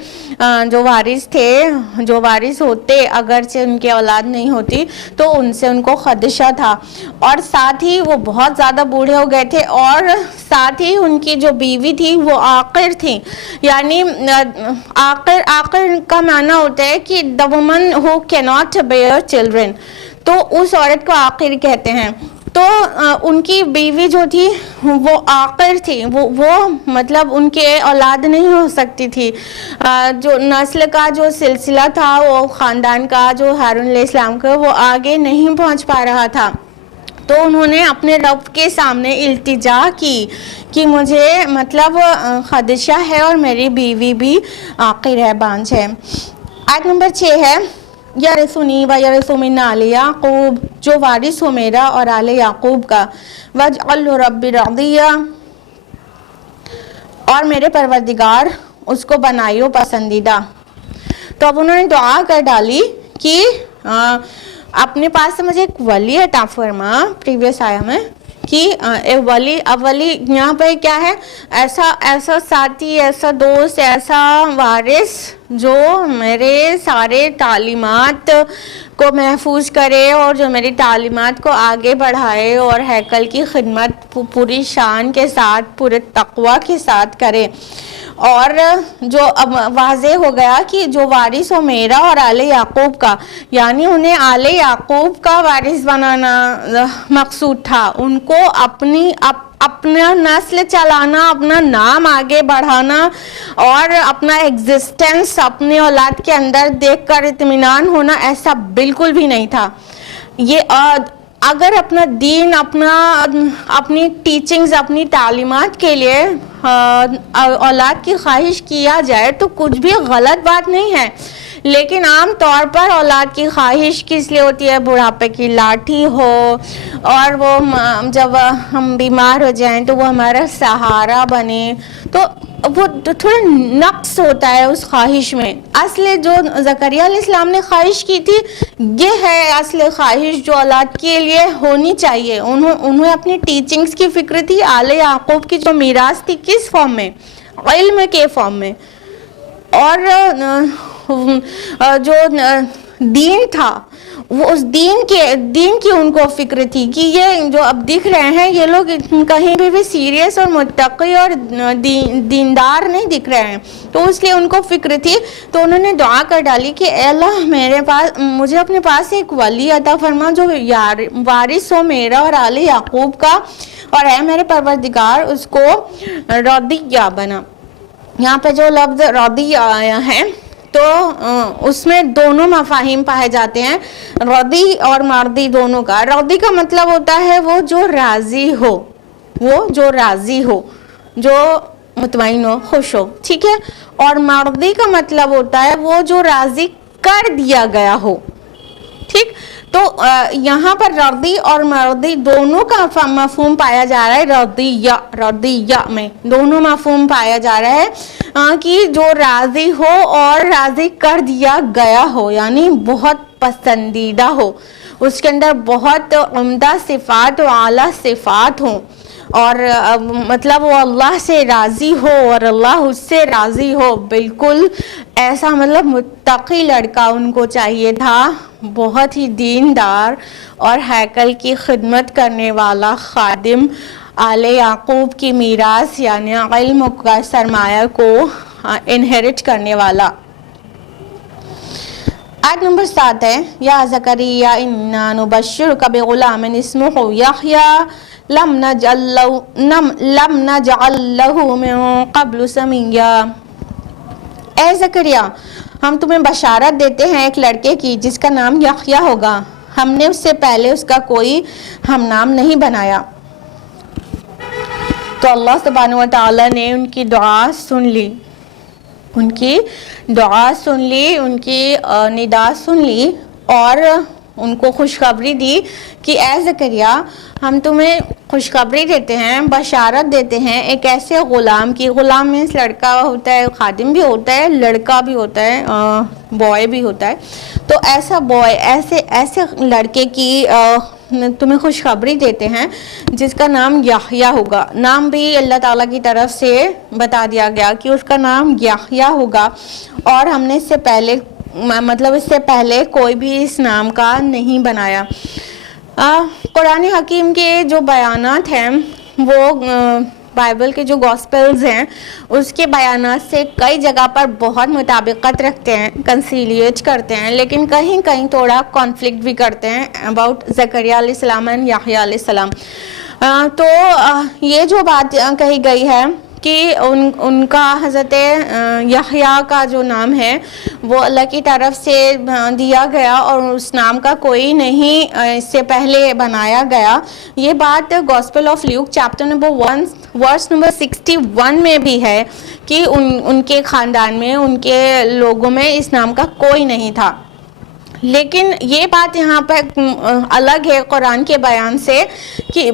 جو وارث تھے, جو وارث ہوتے اگرچہ ان کی اولاد نہیں ہوتی, تو ان سے ان کو خدشہ تھا. اور ساتھ ہی وہ بہت زیادہ بوڑھے ہو گئے تھے, اور ساتھ ہی ان کی جو بیوی تھی وہ عاقر تھی. یعنی عاقر کا معنی ہوتا ہے کہ the woman who cannot bear children, تو اس عورت کو عاقر کہتے ہیں. تو ان کی بیوی جو تھی وہ عاقر تھی, وہ مطلب ان کے اولاد نہیں ہو سکتی تھی, جو نسل کا جو سلسلہ تھا وہ خاندان کا جو ہارون علیہ السلام کا وہ آگے نہیں پہنچ پا رہا تھا. تو انہوں نے اپنے رب کے سامنے التجا کی کہ مجھے مطلب خدشہ ہے اور میری بیوی بھی عاقر ہے, بانجھ ہے. آیت نمبر 6 ہے, یرثنی و یرث من آل یعقوب, جو وارث ہو میرا اور آل یعقوب کا, واجعلہ ربی رضیہ, اور میرے پروردگار اس کو بنائیو پسندیدہ. تو اب انہوں نے دعا کر ڈالی کہ اپنے پاس سے مجھے ایک ولی عطا فرما, پریویس آیا میں کہ ولی, ولی یہاں پہ کیا ہے, ایسا ساتھی, ایسا دوست, ایسا وارث جو میرے سارے تعلیمات کو محفوظ کرے اور جو میری تعلیمات کو آگے بڑھائے اور ہیکل کی خدمت پوری شان کے ساتھ, پورے تقوی کے ساتھ کرے. اور جو اب واضح ہو گیا کہ جو وارث ہو میرا اور آل یعقوب کا, یعنی انہیں آل یعقوب کا وارث بنانا مقصود تھا, ان کو اپنا نسل چلانا, اپنا نام آگے بڑھانا, اور اپنا ایگزسٹنس اپنے اولاد کے اندر دیکھ کر اطمینان ہونا, ایسا بالکل بھی نہیں تھا. یہ اگر اپنا دین, اپنی ٹیچنگز, اپنی تعلیمات کے لیے اولاد کی خواہش کیا جائے تو کچھ بھی غلط بات نہیں ہے, لیکن عام طور پر اولاد کی خواہش کس لیے ہوتی ہے, بڑھاپے کی لاٹھی ہو, اور وہ جب ہم بیمار ہو جائیں تو وہ ہمارا سہارا بنے. تو وہ تھوڑا نقص ہوتا ہے اس خواہش میں. اصل جو زکریا علیہ السلام نے خواہش کی تھی, یہ ہے اصل خواہش جو اولاد کے لیے ہونی چاہیے. انہیں اپنی ٹیچنگز کی فکر تھی, آل یعقوب کی جو میراث تھی کس فارم میں, علم کے فارم میں, اور جو دین تھا وہ اس دین کی ان کو فکر تھی کہ یہ جو اب دکھ رہے ہیں یہ لوگ کہیں بھی سیریس اور متقی اور دیندار نہیں دکھ رہے ہیں, تو اس لیے ان کو فکر تھی. تو انہوں نے دعا کر ڈالی کہ اے اللہ مجھے اپنے پاس ایک ولی عطا فرما جو وارث ہو میرا اور آل یعقوب کا, اور اے میرے پروردگار اس کو رضیہ بنا. یہاں پہ جو لفظ رضی آیا ہے تو اس میں دونوں مفاہیم پائے جاتے ہیں, رضی اور مرضی دونوں کا. رضی کا مطلب ہوتا ہے وہ جو راضی ہو, جو مطمئن ہو, خوش ہو, ٹھیک ہے. اور مرضی کا مطلب ہوتا ہے وہ جو راضی کر دیا گیا ہو, ٹھیک. تو یہاں پر رضی اور مرضی دونوں کا مفہوم پایا جا رہا ہے، رضیہ میں دونوں مفہوم پایا جا رہا ہے کہ جو راضی ہو اور راضی کر دیا گیا ہو، یعنی بہت پسندیدہ ہو، اس کے اندر بہت عمدہ صفات و اعلیٰ صفات ہوں، اور مطلب وہ اللہ سے راضی ہو اور اللہ اس سے راضی ہو، بالکل ایسا مطلب متقی لڑکا ان کو چاہیے تھا، بہت ہی دیندار اور ہیکل کی خدمت کرنے والا خادم، آل یعقوب کی میراث یعنی علم کا سرمایہ کو انہیرٹ کرنے والا۔ آیت نمبر 7 ہے، یا زکریا انا نبشرک بغلام اسمہ یحییٰ لم نجعل لہ من قبل سمیہ۔ اے زکریا، ہم تمہیں بشارت دیتے ہیں ایک لڑکے کی جس کا نام یحییٰ ہوگا، ہم نے اس سے پہلے اس کا کوئی ہم نام نہیں بنایا۔ تو اللہ سبحانہ و تعالیٰ نے ان کی دعا سن لی، ان کی دعا سن لی، ان کی ندا سن لی، اور ان کو خوشخبری دی کہ اے زکریا، ہم تمہیں خوشخبری دیتے ہیں، بشارت دیتے ہیں ایک ایسے غلام کی، غلام مینس لڑکا ہوتا ہے، خادم بھی ہوتا ہے، لڑکا بھی ہوتا ہے، بوائے بھی ہوتا ہے، تو ایسا بوائے، ایسے لڑکے کی تمہیں خوشخبری دیتے ہیں جس کا نام یحییٰ ہوگا۔ نام بھی اللہ تعالیٰ کی طرف سے بتا دیا گیا کہ اس کا نام یحییٰ ہوگا، اور ہم نے اس سے پہلے کوئی بھی اس نام کا نہیں بنایا۔ قرآن حکیم کے جو بیانات ہیں وہ بائبل کے جو گاسپلز ہیں اس کے بیانات سے کئی جگہ پر بہت مطابقت رکھتے ہیں، کنسیلیٹ کرتے ہیں، لیکن کہیں کہیں تھوڑا کانفلکٹ بھی کرتے ہیں اباؤٹ زکریا علیہ السلام اور یحییٰ علیہ السلام۔ تو یہ جو بات کہی گئی ہے کہ ان کا حضرت یحییٰ کا جو نام ہے وہ اللہ کی طرف سے دیا گیا اور اس نام کا کوئی نہیں اس سے پہلے بنایا گیا، یہ بات Gospel of Luke chapter number 1 verse number 61 میں بھی ہے کہ ان کے خاندان میں، ان کے لوگوں میں اس نام کا کوئی نہیں تھا۔ لیکن یہ بات یہاں پہ الگ ہے قرآن کے بیان سے کہ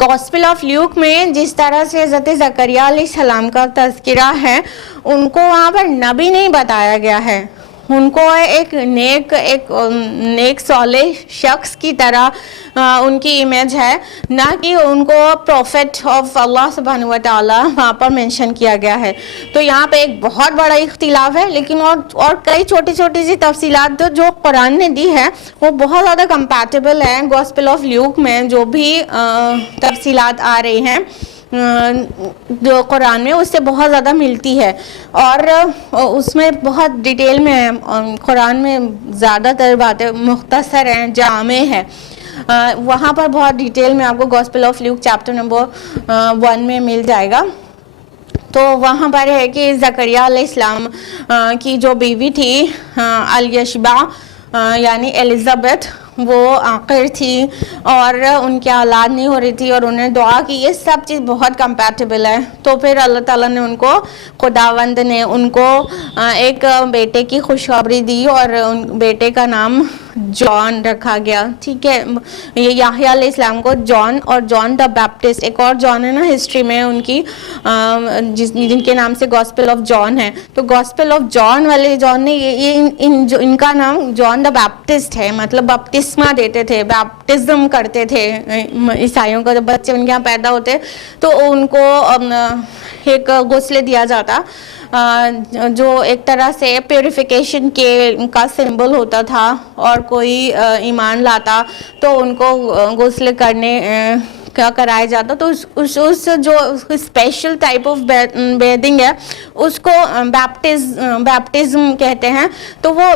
گاسپل آف لیوک میں جس طرح سے حضرت زکریا علیہ السلام کا تذکرہ ہے، ان کو وہاں پر نبی نہیں بتایا گیا ہے، ان کو ایک نیک صالح شخص کی طرح ان کی امیج ہے، نہ کہ ان کو پروفیٹ آف اللہ سبحانہ و تعالیٰ وہاں پر مینشن کیا گیا ہے۔ تو یہاں پہ ایک بہت بڑا اختلاف ہے، لیکن اور کئی چھوٹی چھوٹی سی تفصیلات جو قرآن نے دی ہے وہ بہت زیادہ کمپیٹیبل ہیں گاسپل آف لیوک میں، جو بھی تفصیلات آ رہی ہیں جو قرآن میں اس سے بہت زیادہ ملتی ہے، اور اس میں بہت ڈیٹیل میں ہے، قرآن میں زیادہ تر باتیں مختصر ہیں، جامع ہے، وہاں پر بہت ڈیٹیل میں آپ کو gospel of Luke chapter number 1 میں مل جائے گا۔ تو وہاں پر ہے کہ زکریا علیہ السلام کی جو بیوی تھی الیشبع یعنی ایلزابتھ، وہ عاقر تھی اور ان کی اولاد نہیں ہو رہی تھی، اور انہیں دعا کی، یہ سب چیز بہت کمپیٹیبل ہے۔ تو پھر اللہ تعالیٰ نے ان کو، خداوند نے ان کو ایک بیٹے کی خوشخبری دی، اور ان بیٹے کا نام جان رکھا گیا، ٹھیک ہے۔ یہ یحییٰ علیہ السلام کو جان، اور جان دا بیپٹسٹ، ایک اور جان ہے نا ہسٹری میں ان کی، جن کے نام سے گاسپل آف جان ہے، تو گاسپل آف جان والے جان نے ان کا نام جان دا بیپٹسٹ ہے، مطلب بپتسمہ دیتے تھے، بیپٹزم کرتے تھے عیسائیوں کا، جب بچے ان کے یہاں پیدا ہوتے تو ان کو ایک غسل دیا جاتا جو ایک طرح سے پیوریفیکیشن کا سمبل ہوتا تھا، اور کوئی ایمان لاتا تو ان کو غسل کرنے کا کرایا جاتا، تو اس جو اسپیشل ٹائپ آف بیدنگ ہے اس کو بیپٹزم کہتے ہیں۔ تو وہ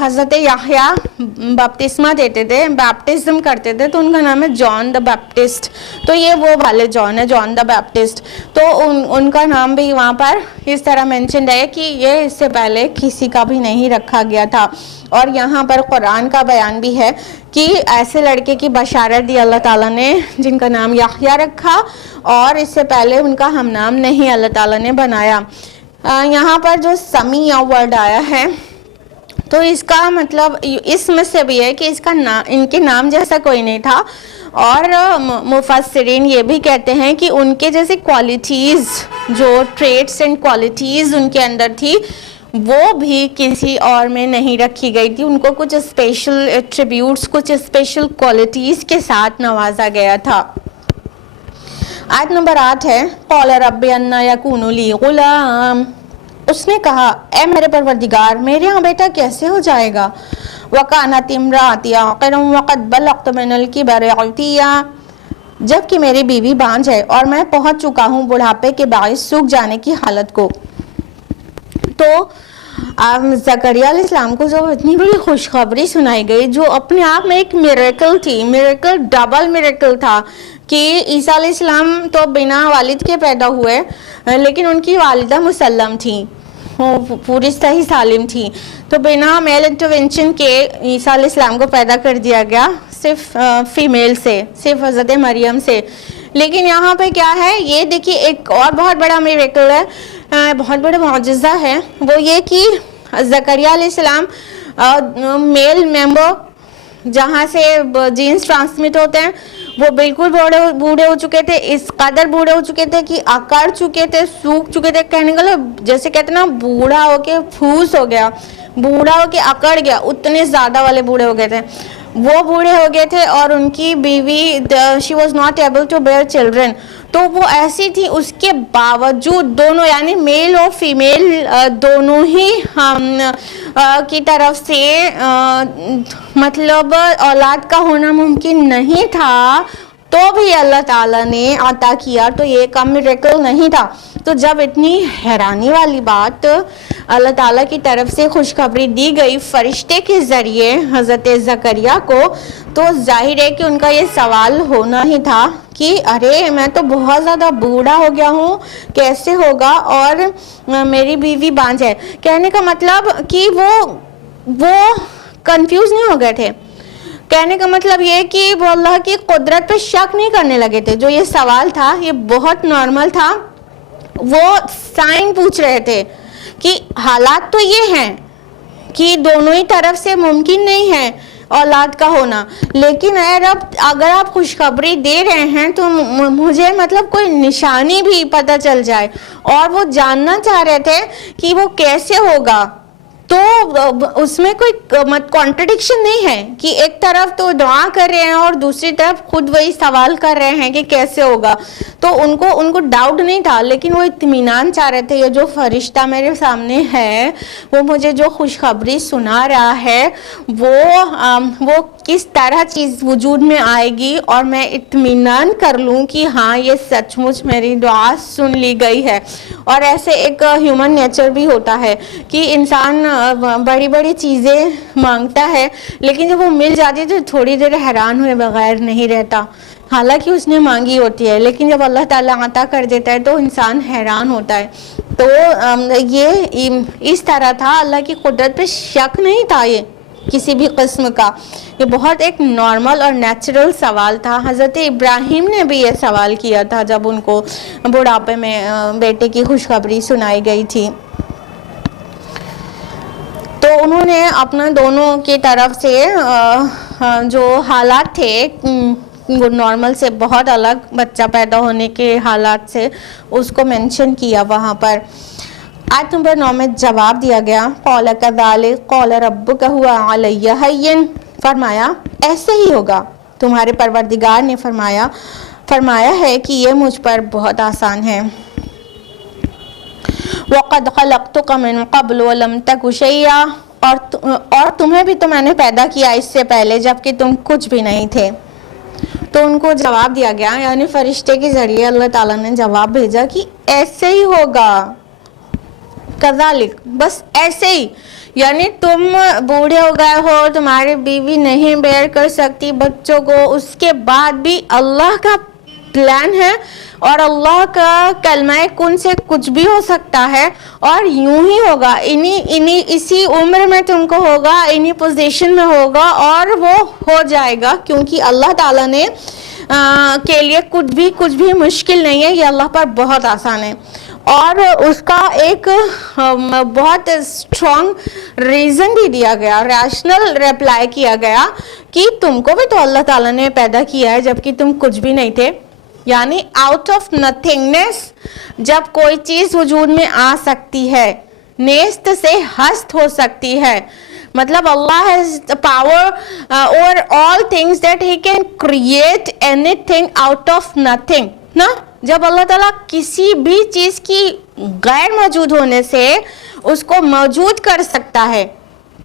حضرت یحییٰ بپتسمہ دیتے تھے، بیپٹزم کرتے تھے، تو ان کا نام ہے جان دا بیپٹسٹ، تو یہ وہ والے جان ہے، جان دا بیپٹسٹ۔ تو ان کا نام بھی وہاں پر اس طرح مینشنڈ ہے کہ یہ اس سے پہلے کسی کا بھی نہیں رکھا گیا تھا، اور یہاں پر قرآن کا بیان بھی ہے کہ ایسے لڑکے کی بشارت دی اللہ تعالیٰ نے جن کا نام یحییٰ رکھا، اور اس سے پہلے ان کا ہم نام نہیں اللہ تعالیٰ نے بنایا۔ یہاں پر جو سمیع ورڈ آیا ہے تو اس کا مطلب اس میں سے بھی ہے کہ اس کا ان کے نام جیسا کوئی نہیں تھا. اور مفسرین یہ بھی کہتے ہیں کہ ان کے جیسے کوالٹیز، جو ٹریٹس اینڈ کوالٹیز ان کے اندر تھی، وہ بھی کسی اور میں نہیں رکھی گئی تھی. ان کو کچھ اسپیشل ایٹریبیوٹس، کچھ اسپیشل کوالٹیز کے ساتھ نوازا گیا تھا. آیت نمبر 8 ہے قال رب انا یکون لی غلام. اس نے کہا اے میرے پروردگار، میرے ہاں بیٹا کیسے ہو جائے گا. وکانت امراتی عاقرا وقد بلغت من الکبر عتیا. جب کہ میری بیوی بانجھ ہے اور میں پہنچ چکا ہوں بڑھاپے کے باعث سوکھ جانے کی حالت کو. تو زکریا علیہ السلام کو جو اتنی بڑی خوشخبری سنائی گئی، جو اپنے آپ میں ایک میریکل تھی، میریکل ڈبل میریکل تھا کہ عیسیٰ علیہ السلام تو بنا والد کے پیدا ہوئے، لیکن ان کی والدہ مسلم تھیں، وہ پوری صحیح سالم تھی. تو بنا میل انٹرونشن کے عیسیٰ علیہ السلام کو پیدا کر دیا گیا، صرف فیمیل سے، صرف حضرت مریم سے. لیکن یہاں پہ کیا ہے، یہ دیکھیے ایک اور بہت بڑا میریکل ہے، بہت بڑا معجزہ ہے. وہ یہ کہ زکریا علیہ السلام میل ممبر جہاں سے جینز ٹرانسمٹ ہوتے ہیں، وہ بالکل بوڑھے ہو چکے تھے، اس قدر بوڑھے ہو چکے تھے کہ اکڑ چکے تھے، سوکھ چکے تھے. کہنے کا جیسے کہتے ہیں نا، بوڑھا ہو کے پھوس ہو گیا، بوڑھا ہو کے اکڑ گیا، اتنے زیادہ والے بوڑھے ہو گئے تھے. وہ بوڑھے ہو گئے تھے اور ان کی بیوی she was not able to bear children. تو وہ ایسی تھی، اس کے باوجود دونوں یعنی میل اور فیمیل دونوں ہی کی طرف سے مطلب اولاد کا ہونا ممکن نہیں تھا، تو بھی اللہ تعالیٰ نے عطا کیا. تو یہ کم میریکل نہیں تھا. تو جب اتنی حیرانی والی بات اللہ تعالیٰ کی طرف سے خوشخبری دی گئی فرشتے کے ذریعے حضرت زکریا کو، تو ظاہر ہے کہ ان کا یہ سوال ہونا ہی تھا کہ ارے میں تو بہت زیادہ بوڑھا ہو گیا ہوں، کیسے ہوگا، اور میری بیوی بانجھ ہے. کہنے کا مطلب کہ وہ کنفیوز نہیں ہو گئے تھے. کہنے کا مطلب یہ کہ وہ اللہ کی قدرت پہ شک نہیں کرنے لگے تھے. جو یہ سوال تھا یہ بہت نارمل تھا. وہ سائن پوچھ رہے تھے کہ حالات تو یہ ہیں کہ دونوں ہی طرف سے ممکن نہیں ہے اولاد کا ہونا، لیکن اے رب اگر آپ خوشخبری دے رہے ہیں تو مجھے مطلب کوئی نشانی بھی پتہ چل جائے. اور وہ جاننا چاہ رہے تھے کہ وہ کیسے ہوگا. تو اس میں کوئی کانٹرڈکشن نہیں ہے کہ ایک طرف تو دعا کر رہے ہیں اور دوسری طرف خود وہی سوال کر رہے ہیں کہ کیسے ہوگا. تو ان کو ڈاؤٹ نہیں تھا، لیکن وہ اطمینان چاہ رہے تھے. یہ جو فرشتہ میرے سامنے ہے، وہ مجھے جو خوشخبری سنا رہا ہے، وہ کس طرح چیز وجود میں آئے گی اور میں اطمینان کر لوں کہ ہاں یہ سچ مچ میری دعا سن لی گئی ہے. اور ایسے ایک ہیومن نیچر بھی ہوتا ہے کہ انسان بڑی بڑی چیزیں مانگتا ہے، لیکن جب وہ مل جاتی ہے تو تھوڑی دیر حیران ہوئے بغیر نہیں رہتا، حالانکہ اس نے مانگی ہوتی ہے. لیکن جب اللہ تعالیٰ عطا کر دیتا ہے تو انسان حیران ہوتا ہے. تو یہ اس طرح تھا، اللہ کی قدرت پہ شک نہیں تھا یہ کسی بھی قسم کا. یہ بہت ایک نارمل اور نیچرل سوال تھا. حضرت ابراہیم نے بھی یہ سوال کیا تھا جب ان کو بڑھاپے میں بیٹے کی خوشخبری سنائی گئی تھی. تو انہوں نے اپنا دونوں کی طرف سے جو حالات تھے نارمل سے بہت الگ، بچہ پیدا ہونے کے حالات سے، اس کو مینشن کیا وہاں پر. آیت نمبر 9 میں جواب دیا گیا قال کذالک قال ربک هو علی ہین. فرمایا ایسے ہی ہوگا، تمہارے پروردگار نے فرمایا ہے کہ یہ مجھ پر بہت آسان ہے. وَقَدْ خَلَقْتُكَ مِنْ قَبْلُ وَلَمْ تَكُ شَيْئًا. اور تمہیں بھی تو میں نے پیدا کیا اس سے پہلے جبکہ تم کچھ بھی نہیں تھے. تو ان کو جواب دیا گیا، یعنی فرشتے کے ذریعے اللہ تعالیٰ نے جواب بھیجا کہ ایسے ہی ہوگا. کذالک، بس ایسے ہی، یعنی تم بوڑھے ہو گئے ہو، تمہاری بیوی نہیں بیئر کر سکتی بچوں کو، اس کے بعد بھی اللہ کا پلان ہے اور اللہ کا کلمہ کن سے کچھ بھی ہو سکتا ہے، اور یوں ہی ہوگا. اسی عمر میں تم کو ہوگا، انہی پوزیشن میں ہوگا، اور وہ ہو جائے گا، کیونکہ اللہ تعالیٰ نے کے لیے کچھ بھی مشکل نہیں ہے. یہ اللہ پر بہت آسان ہے. اور اس کا ایک بہت اسٹرانگ ریزن بھی دیا گیا, ریشنل ریپلائی کیا گیا کہ تم کو بھی تو اللہ تعالیٰ نے پیدا کیا ہے جبکہ تم کچھ بھی نہیں تھے. یعنی آؤٹ آف نتھنگنیس جب کوئی چیز وجود میں آ سکتی ہے, نیست سے ہست ہو سکتی ہے, مطلب اللہ has the power over all things that he can create anything out of nothing نا. جب اللہ تعالیٰ کسی بھی چیز کی غیر موجود ہونے سے اس کو موجود کر سکتا ہے,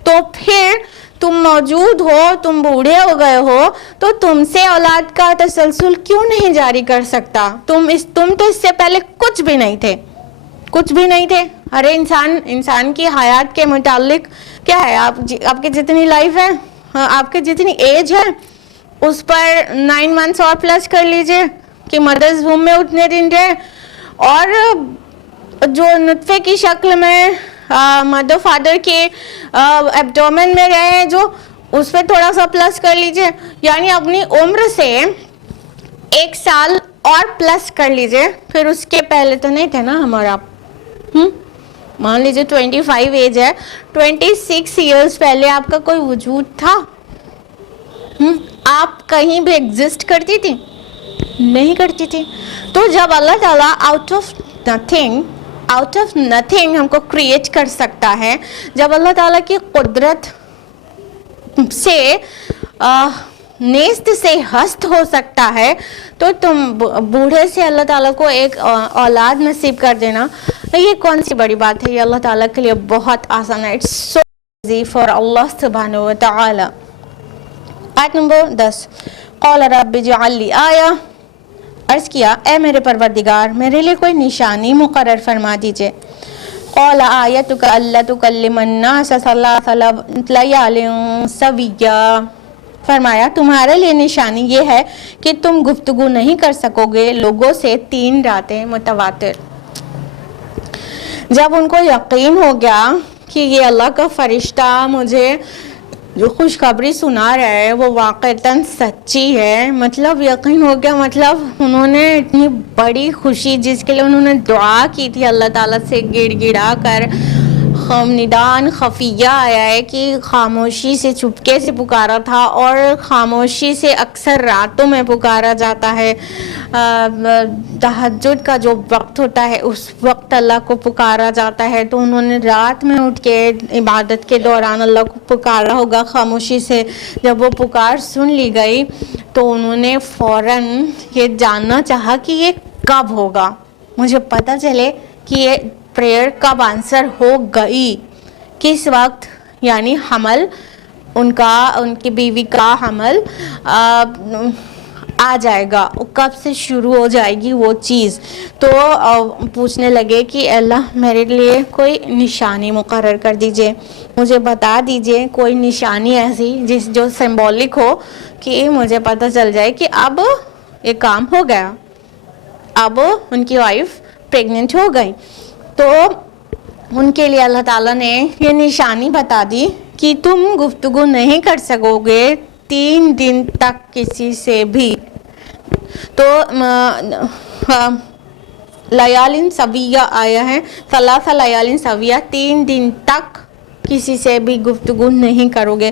تو پھر تم موجود ہو, تم بوڑھے ہو گئے ہو, تو تم سے اولاد کا تسلسل کیوں نہیں جاری کر سکتا؟ تم تو اس سے پہلے کچھ بھی نہیں تھے, کچھ بھی نہیں تھے. ارے انسان کی حیات کے متعلق کیا ہے, آپ کی جتنی لائف ہے, آپ کی جتنی ایج ہے, اس پر 9 months اور پلس کر لیجئے کہ مدرز ووم میں اتنے دن رہے, اور جو نطفے کی شکل میں مدر فادر کے ایبڈومن میں رہے, جو اس پہ تھوڑا سا پلس کر لیجئے, یعنی اپنی عمر سے 1 سال اور پلس کر لیجئے. پھر اس کے پہلے تو نہیں تھے نا ہمارا, مان لیجئے 25 ایج ہے, 26 ایئرز پہلے آپ کا کوئی وجود تھا؟ آپ کہیں بھی ایگزسٹ کرتی تھی؟ نہیں کرتی تھی. تو جب اللہ تعالیٰ آؤٹ آف نتھنگ ہم کو کریٹ کر سکتا ہے, جب اللہ تعالیٰ کی قدرت سے نیست سے ہست ہو سکتا ہے, تو تم بوڑھے سے اللہ تعالیٰ کو ایک اولاد نصیب کر دینا, یہ کون سی بڑی بات ہے؟ یہ اللہ تعالیٰ کے لیے بہت آسان ہے. اٹس سو ایزی فار اللہ سبحانہ و تعالی. آیت نمبر 10, قال رب اجعل لی آیہ, عرض کیا اے میرے پروردگار میرے لیے کوئی نشانی مقرر فرما دیجئے. قال آیتک الا تکلم الناس ثلاث لیال سویا, فرمایا تمہارے لیے نشانی یہ ہے کہ تم گفتگو نہیں کر سکو گے لوگوں سے 3 راتیں متواتر. جب ان کو یقین ہو گیا کہ یہ اللہ کا فرشتہ مجھے جو خوشخبری سنا رہا ہے وہ واقعتاً سچی ہے, مطلب یقین ہو گیا, مطلب انہوں نے اتنی بڑی خوشی جس کے لیے انہوں نے دعا کی تھی اللہ تعالیٰ سے گڑ گڑا کر, ندان خفیہ آیا ہے کہ خاموشی سے چپکے سے پکارا تھا, اور خاموشی سے اکثر راتوں میں پکارا جاتا ہے. تہجد کا جو وقت ہوتا ہے اس وقت اللہ کو پکارا جاتا ہے, تو انہوں نے رات میں اٹھ کے عبادت کے دوران اللہ کو پکارا ہوگا خاموشی سے. جب وہ پکار سن لی گئی تو انہوں نے فوراً یہ جاننا چاہا کہ یہ کب ہوگا, مجھے پتہ چلے کہ یہ پریئر کب آنسر ہو گئی, کس وقت, یعنی حمل ان کی بیوی کا حمل آ جائے گا, کب سے شروع ہو جائے گی وہ چیز. تو پوچھنے لگے کہ اللہ میرے لیے کوئی نشانی مقرر کر دیجئے, مجھے بتا دیجئے کوئی نشانی ایسی جو سمبولک ہو کہ مجھے پتہ چل جائے کہ اب یہ کام ہو گیا, اب ان کی وائف پریگننٹ ہو گئی. تو ان کے لیے اللہ تعالیٰ نے یہ نشانی بتا دی کہ تم گفتگو نہیں کر سکو گے 3 دن تک کسی سے بھی. تو لیالن سویہ آیا ہے, ثلاث لیالن سویہ, 3 دن تک کسی سے بھی گفتگو نہیں کرو گے.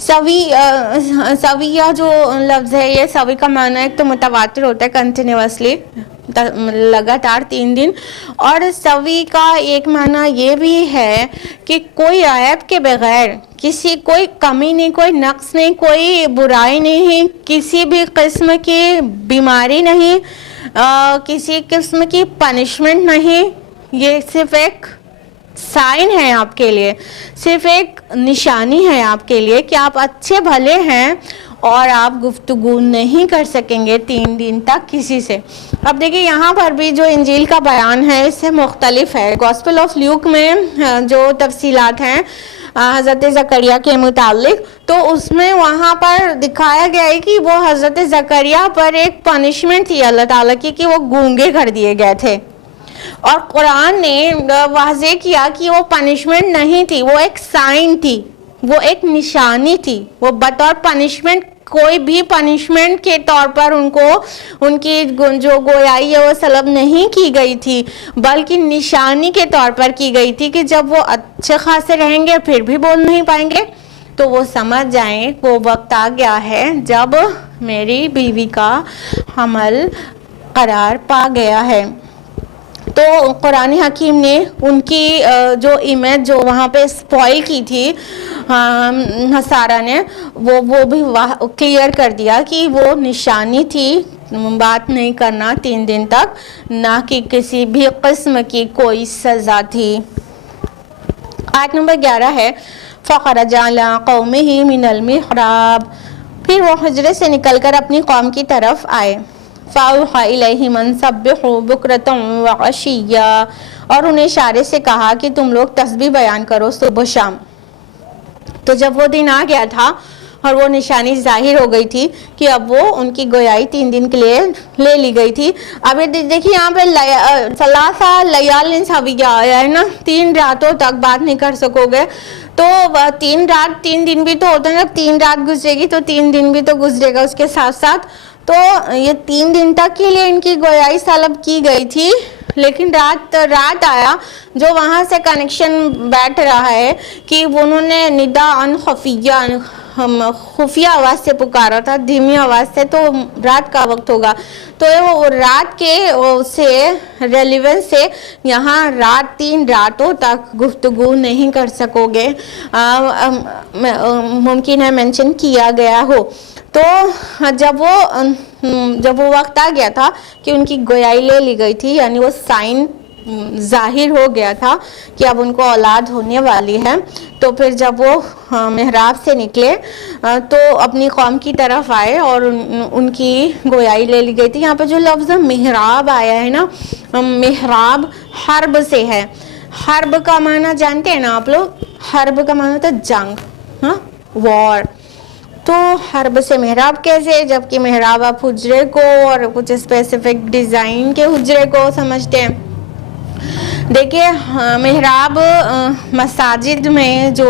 سویہ جو لفظ ہے, یہ سوی کا معنی ایک تو متواتر ہوتا ہے کنٹینیوسلی لگاتار 3 دن, اور سوی کا ایک معنی یہ بھی ہے کہ کوئی عیب کے بغیر, کوئی کمی نہیں, کوئی نقص نہیں, کوئی برائی نہیں, کسی بھی قسم کی بیماری نہیں, کسی قسم کی پنشمنٹ نہیں. یہ صرف ایک سائن ہے آپ کے لیے, صرف ایک نشانی ہے آپ کے لیے کہ آپ اچھے بھلے ہیں اور آپ گفتگو نہیں کر سکیں گے 3 دن تک کسی سے. اب دیکھیں یہاں پر بھی جو انجیل کا بیان ہے اس سے مختلف ہے. گاسپل آف لیوک میں جو تفصیلات ہیں حضرت زکریا کے متعلق, تو اس میں وہاں پر دکھایا گیا ہے کہ وہ حضرت زکریا پر ایک پنشمنٹ تھی اللہ تعالیٰ کی کہ وہ گونگے کر دیے گئے تھے, اور قرآن نے واضح کیا کہ وہ پنشمنٹ نہیں تھی, وہ ایک سائن تھی, وہ ایک نشانی تھی, وہ بطور پنشمنٹ کوئی بھی پنشمنٹ کے طور پر ان کو ان کی جو گویائی ہے وہ سلب نہیں کی گئی تھی، بلکہ نشانی کے طور پر کی گئی تھی کہ جب وہ اچھے خاصے رہیں گے پھر بھی بول نہیں پائیں گے تو وہ سمجھ جائیں وہ وقت آ گیا ہے جب میری بیوی کا حمل قرار پا گیا ہے۔ تو قرآن حکیم نے ان کی جو امیج جو وہاں پہ اسپوائل کی تھی سارہ نے، وہ بھی کلیئر کر دیا کہ وہ نشانی تھی، بات نہیں کرنا 3 دن تک، نہ کہ کسی بھی قسم کی کوئی سزا تھی۔ آیت نمبر 11 ہے فَخَرَجَ عَلَىٰ قَوْمِهِ مِنَ الْمِحْرَابِ، پھر وہ حجرے سے نکل کر اپنی قوم کی طرف آئے۔ فَأَوْحَىٰ إِلَيْهِمْ أَن سَبِّحُوا بُكْرَةً وَعَشِيًّا، اور انہیں اشارے سے کہا کہ تم لوگ تسبیح بیان کرو صبح و شام۔ تو جب وہ دن آ گیا تھا اور وہ نشانی ظاہر ہو گئی تھی کہ اب وہ ان کی گویائی 3 دن کے لیے لے لی گئی تھی۔ اب دیکھیے یہاں پہ ثلاثہ لیال سویہ آیا ہے نا، 3 راتوں تک بات نہیں کر سکو گے، تو 3 رات 3 دن بھی تو ہوتا ہے، جب 3 رات گزرے گی تو 3 دن بھی تو گزرے گا اس کے ساتھ ساتھ، تو یہ 3 دن تک کے لیے ان کی گویائی طلب کی گئی تھی۔ لیکن رات آیا جو وہاں سے کنیکشن بیٹھ رہا ہے کہ انہوں نے نداءً خفیہ خفیہ آواز سے پکارا تھا، دھیمی آواز سے، تو رات کا وقت ہوگا، تو وہ رات کے سے ریلیونس سے یہاں 3 راتوں تک گفتگو نہیں کر سکو گے، ممکن ہے مینشن کیا گیا ہو۔ تو جب وہ وقت آ گیا تھا کہ ان کی گویائی لے لی گئی تھی، یعنی وہ سائن ظاہر ہو گیا تھا کہ اب ان کو اولاد ہونے والی ہے، تو پھر جب وہ محراب سے نکلے تو اپنی قوم کی طرف آئے اور ان کی گویائی لے لی گئی تھی۔ یہاں پہ جو لفظ محراب آیا ہے نا، محراب حرب سے ہے۔ حرب کا معنی جانتے ہیں نا آپ لوگ؟ حرب کا معنی ہوتا ہے جنگ، وار۔ تو حرب سے محراب کیسے، جبکہ محراب آپ حجرے کو اور کچھ اسپیسیفک ڈیزائن کے حجرے کو سمجھتے ہیں۔ دیکھیے محراب مساجد میں جو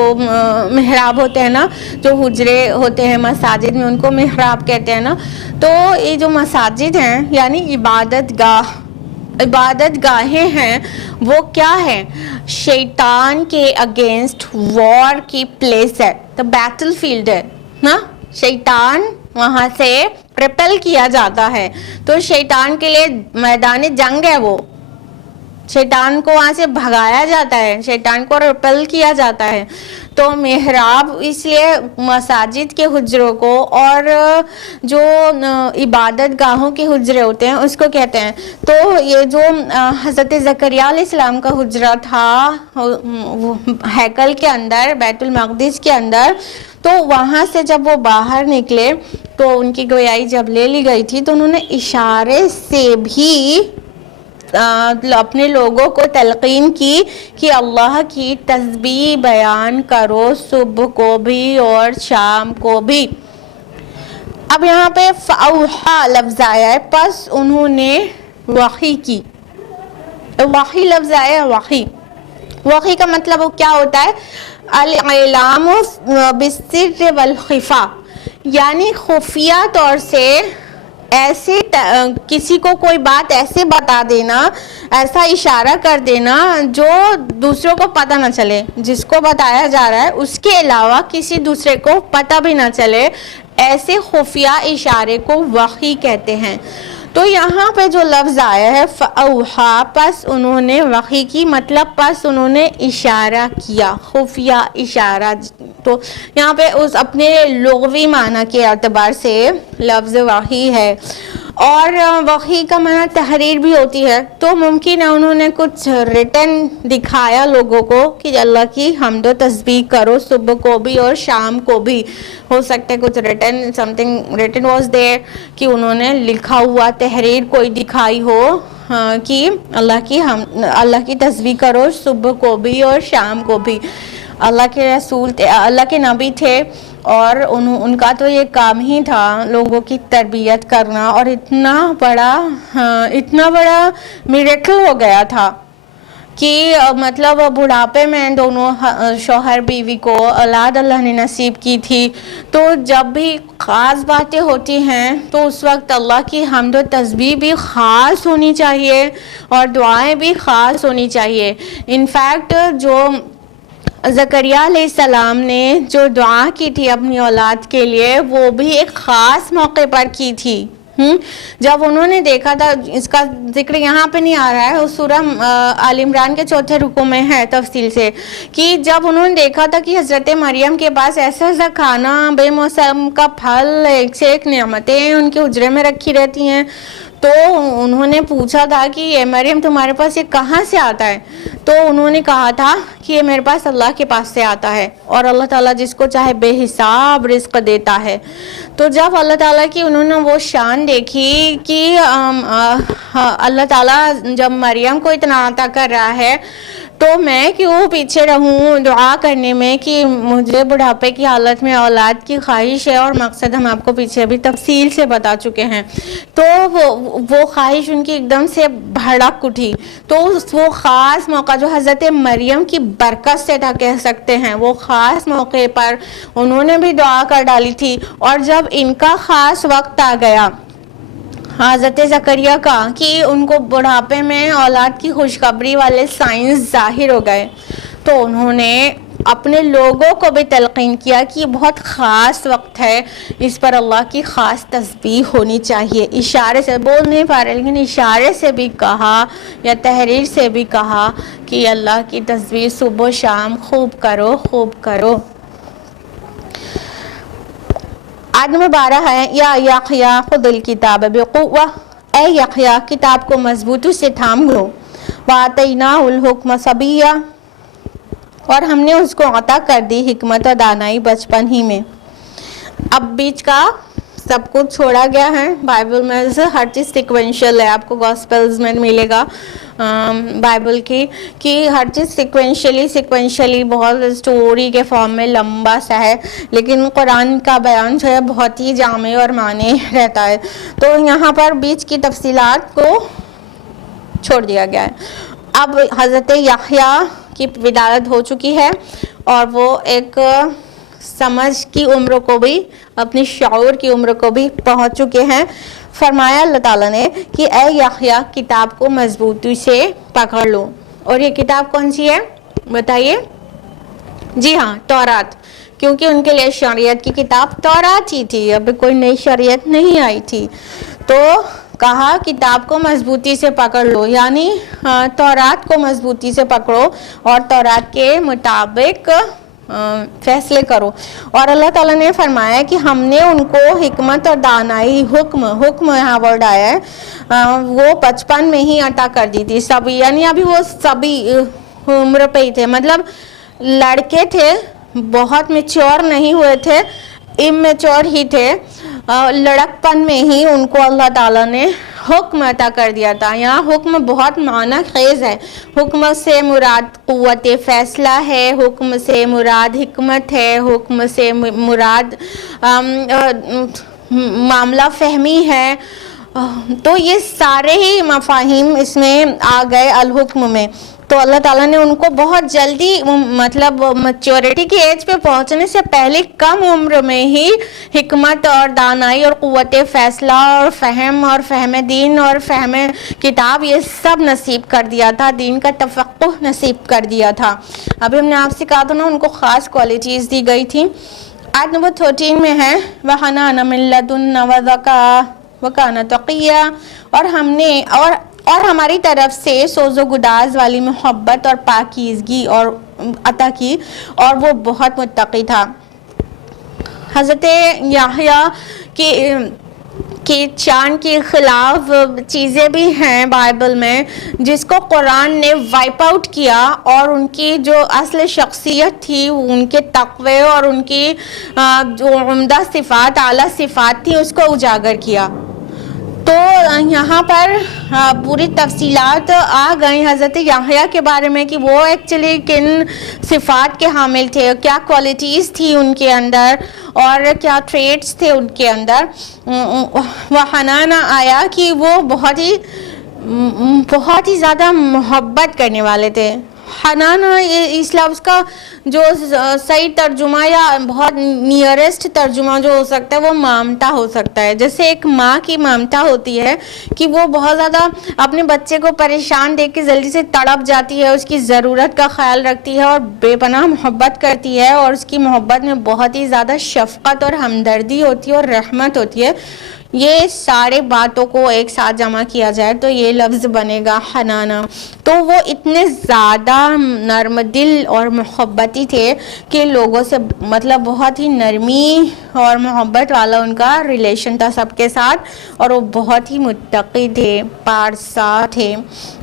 محراب ہوتے ہیں نا، جو حجرے ہوتے ہیں مساجد میں، ان کو محراب کہتے ہیں نا۔ تو یہ جو مساجد ہیں یعنی عبادت گاہیں ہیں، وہ کیا ہیں؟ شیطان کے اگینسٹ وار کی پلیس ہے، تو بیٹل فیلڈ ہے نا، شیطان وہاں سے پریپل کیا جاتا ہے، تو شیطان کے لیے میدان جنگ ہے، وہ شیطان کو وہاں سے بھگایا جاتا ہے، شیطان کو ریپل کیا جاتا ہے۔ تو محراب اس لیے مساجد کے حجروں کو اور جو عبادت گاہوں کے حجرے ہوتے ہیں اس کو کہتے ہیں۔ تو یہ جو حضرت زکریا علیہ السلام کا حجرہ تھا ہیکل کے اندر، بیت المقدس کے اندر، تو وہاں سے جب وہ باہر نکلے تو ان کی گویائی جب لے لی گئی تھی تو انہوں نے اشارے سے بھی اپنے لوگوں کو تلقین کی کہ اللہ کی تسبیح بیان کرو صبح کو بھی اور شام کو بھی۔ اب یہاں پہ فَأَوْحَىٰ لفظ آیا ہے، پس انہوں نے وحی کی۔ وحی لفظ آیا ہے، وحی کا مطلب وہ کیا ہوتا ہے؟ الاعلام بالسر والخفا، یعنی خفیہ طور سے ایسے کسی کو کوئی بات ایسے بتا دینا، ایسا اشارہ کر دینا جو دوسروں کو پتہ نہ چلے، جس کو بتایا جا رہا ہے اس کے علاوہ کسی دوسرے کو پتہ بھی نہ چلے، ایسے خفیہ اشارے کو وحی کہتے ہیں۔ تو یہاں پہ جو لفظ آیا ہے فَأَوْحَىٰ، پس انہوں نے وحی کی، مطلب پس انہوں نے اشارہ کیا، خفیہ اشارہ۔ تو یہاں پہ اس اپنے لغوی معنی کے اعتبار سے لفظ وحی ہے، اور وحی کا معنی تحریر بھی ہوتی ہے، تو ممکن ہے انہوں نے کچھ ریٹن دکھایا لوگوں کو کہ اللہ کی حمد و تسبیح کرو صبح کو بھی اور شام کو بھی۔ ہو سکتا ہے کچھ return something return was there, کہ انہوں نے لکھا ہوا تحریر کوئی دکھائی ہو کہ اللہ کی تسبیح کرو صبح کو بھی اور شام کو بھی۔ اللہ کے رسول اللہ کے نبی تھے، اور ان کا تو یہ کام ہی تھا لوگوں کی تربیت کرنا، اور اتنا بڑا میریکل ہو گیا تھا کہ مطلب بڑھاپے میں دونوں شوہر بیوی کو اولاد اللہ نے نصیب کی تھی، تو جب بھی خاص باتیں ہوتی ہیں تو اس وقت اللہ کی حمد و تسبیح بھی خاص ہونی چاہیے اور دعائیں بھی خاص ہونی چاہیے۔ انفیکٹ جو زکریا علیہ السلام نے جو دعا کی تھی اپنی اولاد کے لیے، وہ بھی ایک خاص موقع پر کی تھی۔ جب انہوں نے دیکھا تھا، اس کا ذکر یہاں پہ نہیں آ رہا ہے، اس سورہ آل عمران کے 4 رکوع میں ہے تفصیل سے، کہ جب انہوں نے دیکھا تھا کہ حضرت مریم کے پاس ایسا ایسا کھانا، بے موسم کا پھل، ایک سے ایک نعمتیں ان کے حجرے میں رکھی رہتی ہیں، تو انہوں نے پوچھا تھا کہ اے مریم تمہارے پاس یہ کہاں سے آتا ہے؟ تو انہوں نے کہا تھا کہ یہ میرے پاس اللہ کے پاس سے آتا ہے، اور اللہ تعالیٰ جس کو چاہے بے حساب رزق دیتا ہے۔ تو جب اللہ تعالیٰ کی انہوں نے وہ شان دیکھی کہ اللہ تعالیٰ جب مریم کو اتنا عطا کر رہا ہے تو میں کیوں پیچھے رہوں دعا کرنے میں کہ مجھے بڑھاپے کی حالت میں اولاد کی خواہش ہے، اور مقصد ہم آپ کو پیچھے ابھی تفصیل سے بتا چکے ہیں۔ تو وہ خواہش ان کی ایک دم سے بھڑک اٹھی، تو وہ خاص موقع جو حضرت مریم کی برکت سے تھا کہہ سکتے ہیں، وہ خاص موقع پر انہوں نے بھی دعا کر ڈالی تھی، اور جب ان کا خاص وقت آ گیا حضرت زکریا کا کہ ان کو بڑھاپے میں اولاد کی خوشخبری والے سائنس ظاہر ہو گئے، تو انہوں نے اپنے لوگوں کو بھی تلقین کیا کہ یہ بہت خاص وقت ہے، اس پر اللہ کی خاص تسبیح ہونی چاہیے۔ اشارے سے بول نہیں پا رہے لیکن اشارے سے بھی کہا یا تحریر سے بھی کہا کہ اللہ کی تسبیح صبح و شام خوب کرو، خوب کرو۔ آیت نمبر 12 ہے، یا یحییٰ خذ الکتاب بقوہ، اے یحییٰ کتاب کو مضبوطی سے تھام لو، وآتیناہ الحکم صبیہ، اور ہم نے اس کو عطا کر دی حکمت اور دانائی بچپن ہی میں۔ اب بیچ کا سب کچھ چھوڑا گیا ہے، بائبل میں سے ہر چیز سیکوینشل ہے، آپ کو گاسپلز میں ملے گا بائبل کی کہ ہر چیز سیکوینشلی بہت سٹوری کے فارم میں لمبا سا ہے، لیکن قرآن کا بیان جو ہے بہت ہی جامع اور معنی رہتا ہے، تو یہاں پر بیچ کی تفصیلات کو چھوڑ دیا گیا ہے۔ اب حضرت یحییٰ کی ولادت ہو چکی ہے، اور وہ ایک سمجھ کی عمر کو بھی، اپنی شعور کی عمر کو بھی پہنچ چکے ہیں۔ فرمایا اللہ تعالیٰ نے کہ اے یحییٰ کتاب کو مضبوطی سے پکڑ لو، اور یہ کتاب کون سی ہے بتائیے؟ جی ہاں، تورات، کیونکہ ان کے لیے شریعت کی کتاب تورات ہی تھی، اب کوئی نئی شریعت نہیں آئی تھی، تو کہا کتاب کو مضبوطی سے پکڑ لو، یعنی تورات کو مضبوطی سے پکڑو اور تورات کے مطابق فیصلے کرو۔ اور اللہ تعالیٰ نے فرمایا کہ ہم نے ان کو حکمت اور دانائی، حکم یہاں ورڈ آیا ہے، وہ بچپن میں ہی عطا کر دی تھی، سبھی، یعنی ابھی وہ سبھی عمر پہ ہی تھے، مطلب لڑکے تھے، بہت میچور نہیں ہوئے تھے، امیچور ہی تھے، لڑکپن میں ہی ان کو اللہ تعالیٰ نے حکم عطا کر دیا تھا۔ یہاں حکم بہت معنی خیز ہے، حکم سے مراد قوت فیصلہ ہے، حکم سے مراد حکمت ہے، حکم سے مراد معاملہ فہمی ہے، تو یہ سارے ہی مفاہیم اس میں آ گئے الحکم میں۔ تو اللہ تعالیٰ نے ان کو بہت جلدی، مطلب میچورٹی کی ایج پہ پہنچنے سے پہلے کم عمر میں ہی حکمت اور دانائی اور قوت فیصلہ اور فہم دین اور فہم کتاب، یہ سب نصیب کر دیا تھا، دین کا تفقہ نصیب کر دیا تھا۔ ابھی ہم نے آپ سے کہا تھا نا، ان کو خاص کوالٹیز دی گئی تھی۔ آیت نمبر 13 میں ہے وَحَنَانًا مِن لَدُنَّا وَزَكَاةً وَكَانَ تَقِيًّا، اور ہم نے اور ہماری طرف سے سوز و گداز والی محبت اور پاکیزگی اور عطا کی، اور وہ بہت متقی تھا۔ حضرت یحییٰ کی چاند کے خلاف چیزیں بھی ہیں بائبل میں، جس کو قرآن نے وائپ آؤٹ کیا، اور ان کی جو اصل شخصیت تھی، ان کے تقوی اور ان کی جو عمدہ صفات، اعلیٰ صفات تھی، اس کو اجاگر کیا۔ تو یہاں پر پوری تفصیلات آ گئی حضرت یحییٰ کے بارے میں کہ وہ ایکچولی کن صفات کے حامل تھے، کیا کوالٹیز تھی ان کے اندر، اور کیا ٹریٹس تھے ان کے اندر۔ وہ حنانا آیا کہ وہ بہت ہی بہت ہی زیادہ محبت کرنے والے تھے. حنان اس لفظ کا جو صحیح ترجمہ یا بہت نیئرسٹ ترجمہ جو ہو سکتا ہے وہ مامتا ہو سکتا ہے. جیسے ایک ماں کی مامتا ہوتی ہے کہ وہ بہت زیادہ اپنے بچے کو پریشان دیکھ کے جلدی سے تڑپ جاتی ہے, اس کی ضرورت کا خیال رکھتی ہے اور بے پناہ محبت کرتی ہے, اور اس کی محبت میں بہت ہی زیادہ شفقت اور ہمدردی ہوتی ہے اور رحمت ہوتی ہے. یہ سارے باتوں کو ایک ساتھ جمع کیا جائے تو یہ لفظ بنے گا حنانا. تو وہ اتنے زیادہ نرم دل اور محبتی تھے کہ لوگوں سے مطلب بہت ہی نرمی اور محبت والا ان کا ریلیشن تھا سب کے ساتھ, اور وہ بہت ہی متقی تھے, پارسا تھے.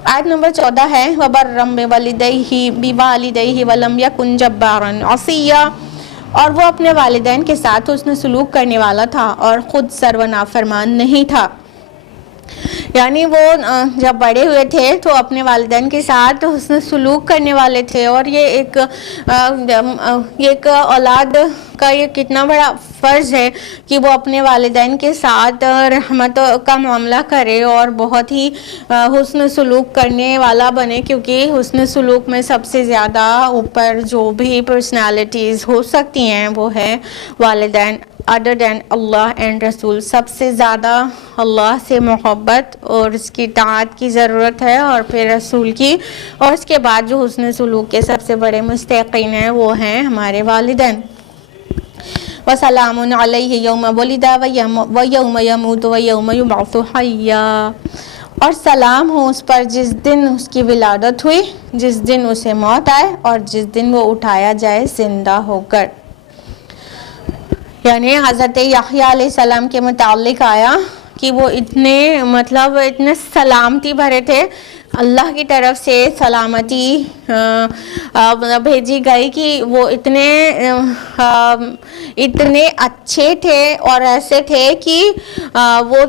آیت نمبر 14 ہے وَبَرًّا بِوَالِدَيْهِ وَلَمْ يَكُنْ جَبَّارًا عَصِيًّا, اور وہ اپنے والدین کے ساتھ حسن سلوک کرنے والا تھا اور خود سرو نافرمان نہیں تھا. یعنی وہ جب بڑے ہوئے تھے تو اپنے والدین کے ساتھ حسن سلوک کرنے والے تھے, اور یہ ایک اولاد کا یہ کتنا بڑا فرض ہے کہ وہ اپنے والدین کے ساتھ رحمت کا معاملہ کرے اور بہت ہی حسن سلوک کرنے والا بنے, کیونکہ حسن سلوک میں سب سے زیادہ اوپر جو بھی پرسنالٹیز ہو سکتی ہیں وہ ہے والدین. other than اللہ اینڈ رسول, سب سے زیادہ اللہ سے محبت اور اس کی اطاعت کی ضرورت ہے, اور پھر رسول کی, اور اس کے بعد جو حسن سلوک کے سب سے بڑے مستحقین ہیں وہ ہیں ہمارے والدین. وَسَلَامٌ عَلَيْهِ يَوْمَ وُلِدَ وَيَوْمَ يَمُوتُ وَيَوْمَ يُبْعَثُ حَيًّا, اور سلام ہو اس پر جس دن اس کی ولادت ہوئی, جس دن اسے موت آئے, اور جس دن وہ اٹھایا جائے زندہ ہو کر. یعنی حضرت یحییٰ علیہ السلام کے متعلق آیا کہ وہ اتنے سلامتی بھرے تھے, اللہ کی طرف سے سلامتی بھیجی گئی کہ وہ اتنے اچھے تھے اور ایسے تھے کہ وہ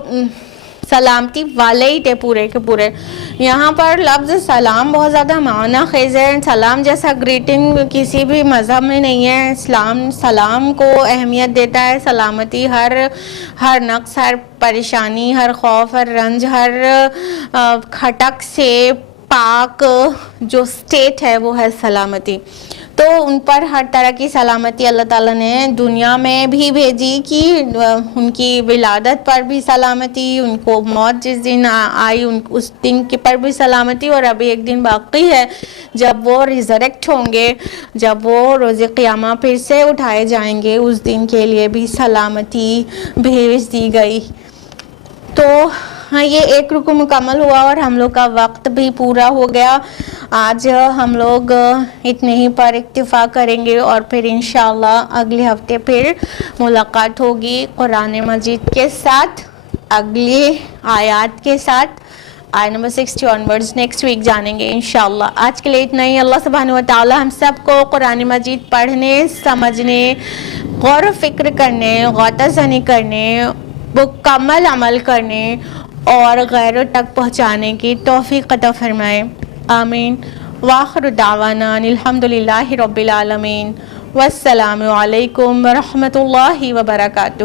سلامتی والے ہی تھے پورے کے پورے. یہاں پر لفظ سلام بہت زیادہ معنی خیز ہے. سلام جیسا گریٹنگ کسی بھی مذہب میں نہیں ہے. اسلام سلام کو اہمیت دیتا ہے. سلامتی ہر نقص, ہر پریشانی, ہر خوف, ہر رنج, ہر کھٹک سے پاک جو سٹیٹ ہے وہ ہے سلامتی. تو ان پر ہر طرح کی سلامتی اللہ تعالیٰ نے دنیا میں بھی بھیجی کہ ان کی ولادت پر بھی سلامتی, ان کو موت جس دن آئی اس دن کے پر بھی سلامتی, اور ابھی ایک دن باقی ہے جب وہ ریزریکٹ ہوں گے, جب وہ روز قیامہ پھر سے اٹھائے جائیں گے, اس دن کے لیے بھی سلامتی بھیج دی گئی. تو یہ ایک رکو مکمل ہوا اور ہم لوگ کا وقت بھی پورا ہو گیا. آج ہم لوگ اتنے ہی پر اکتفا کریں گے, اور پھر انشاءاللہ اگلے ہفتے پھر ملاقات ہوگی قرآن مجید کے ساتھ, اگلی آیات کے ساتھ. آیت نمبر 60 آنورڈز نیکسٹ ویک جانیں گے انشاءاللہ. آج کے لیے اتنا ہی. اللہ سبحانہ و تعالی ہم سب کو قرآن مجید پڑھنے, سمجھنے, غور و فکر کرنے, غوطہ زنی کرنے, مکمل عمل کرنے اور غیروں تک پہنچانے کی توفیق عطا فرمائے. آمین. وآخر دعوانا الحمدللہ رب العالمین. والسلام علیکم ورحمۃ اللہ وبرکاتہ.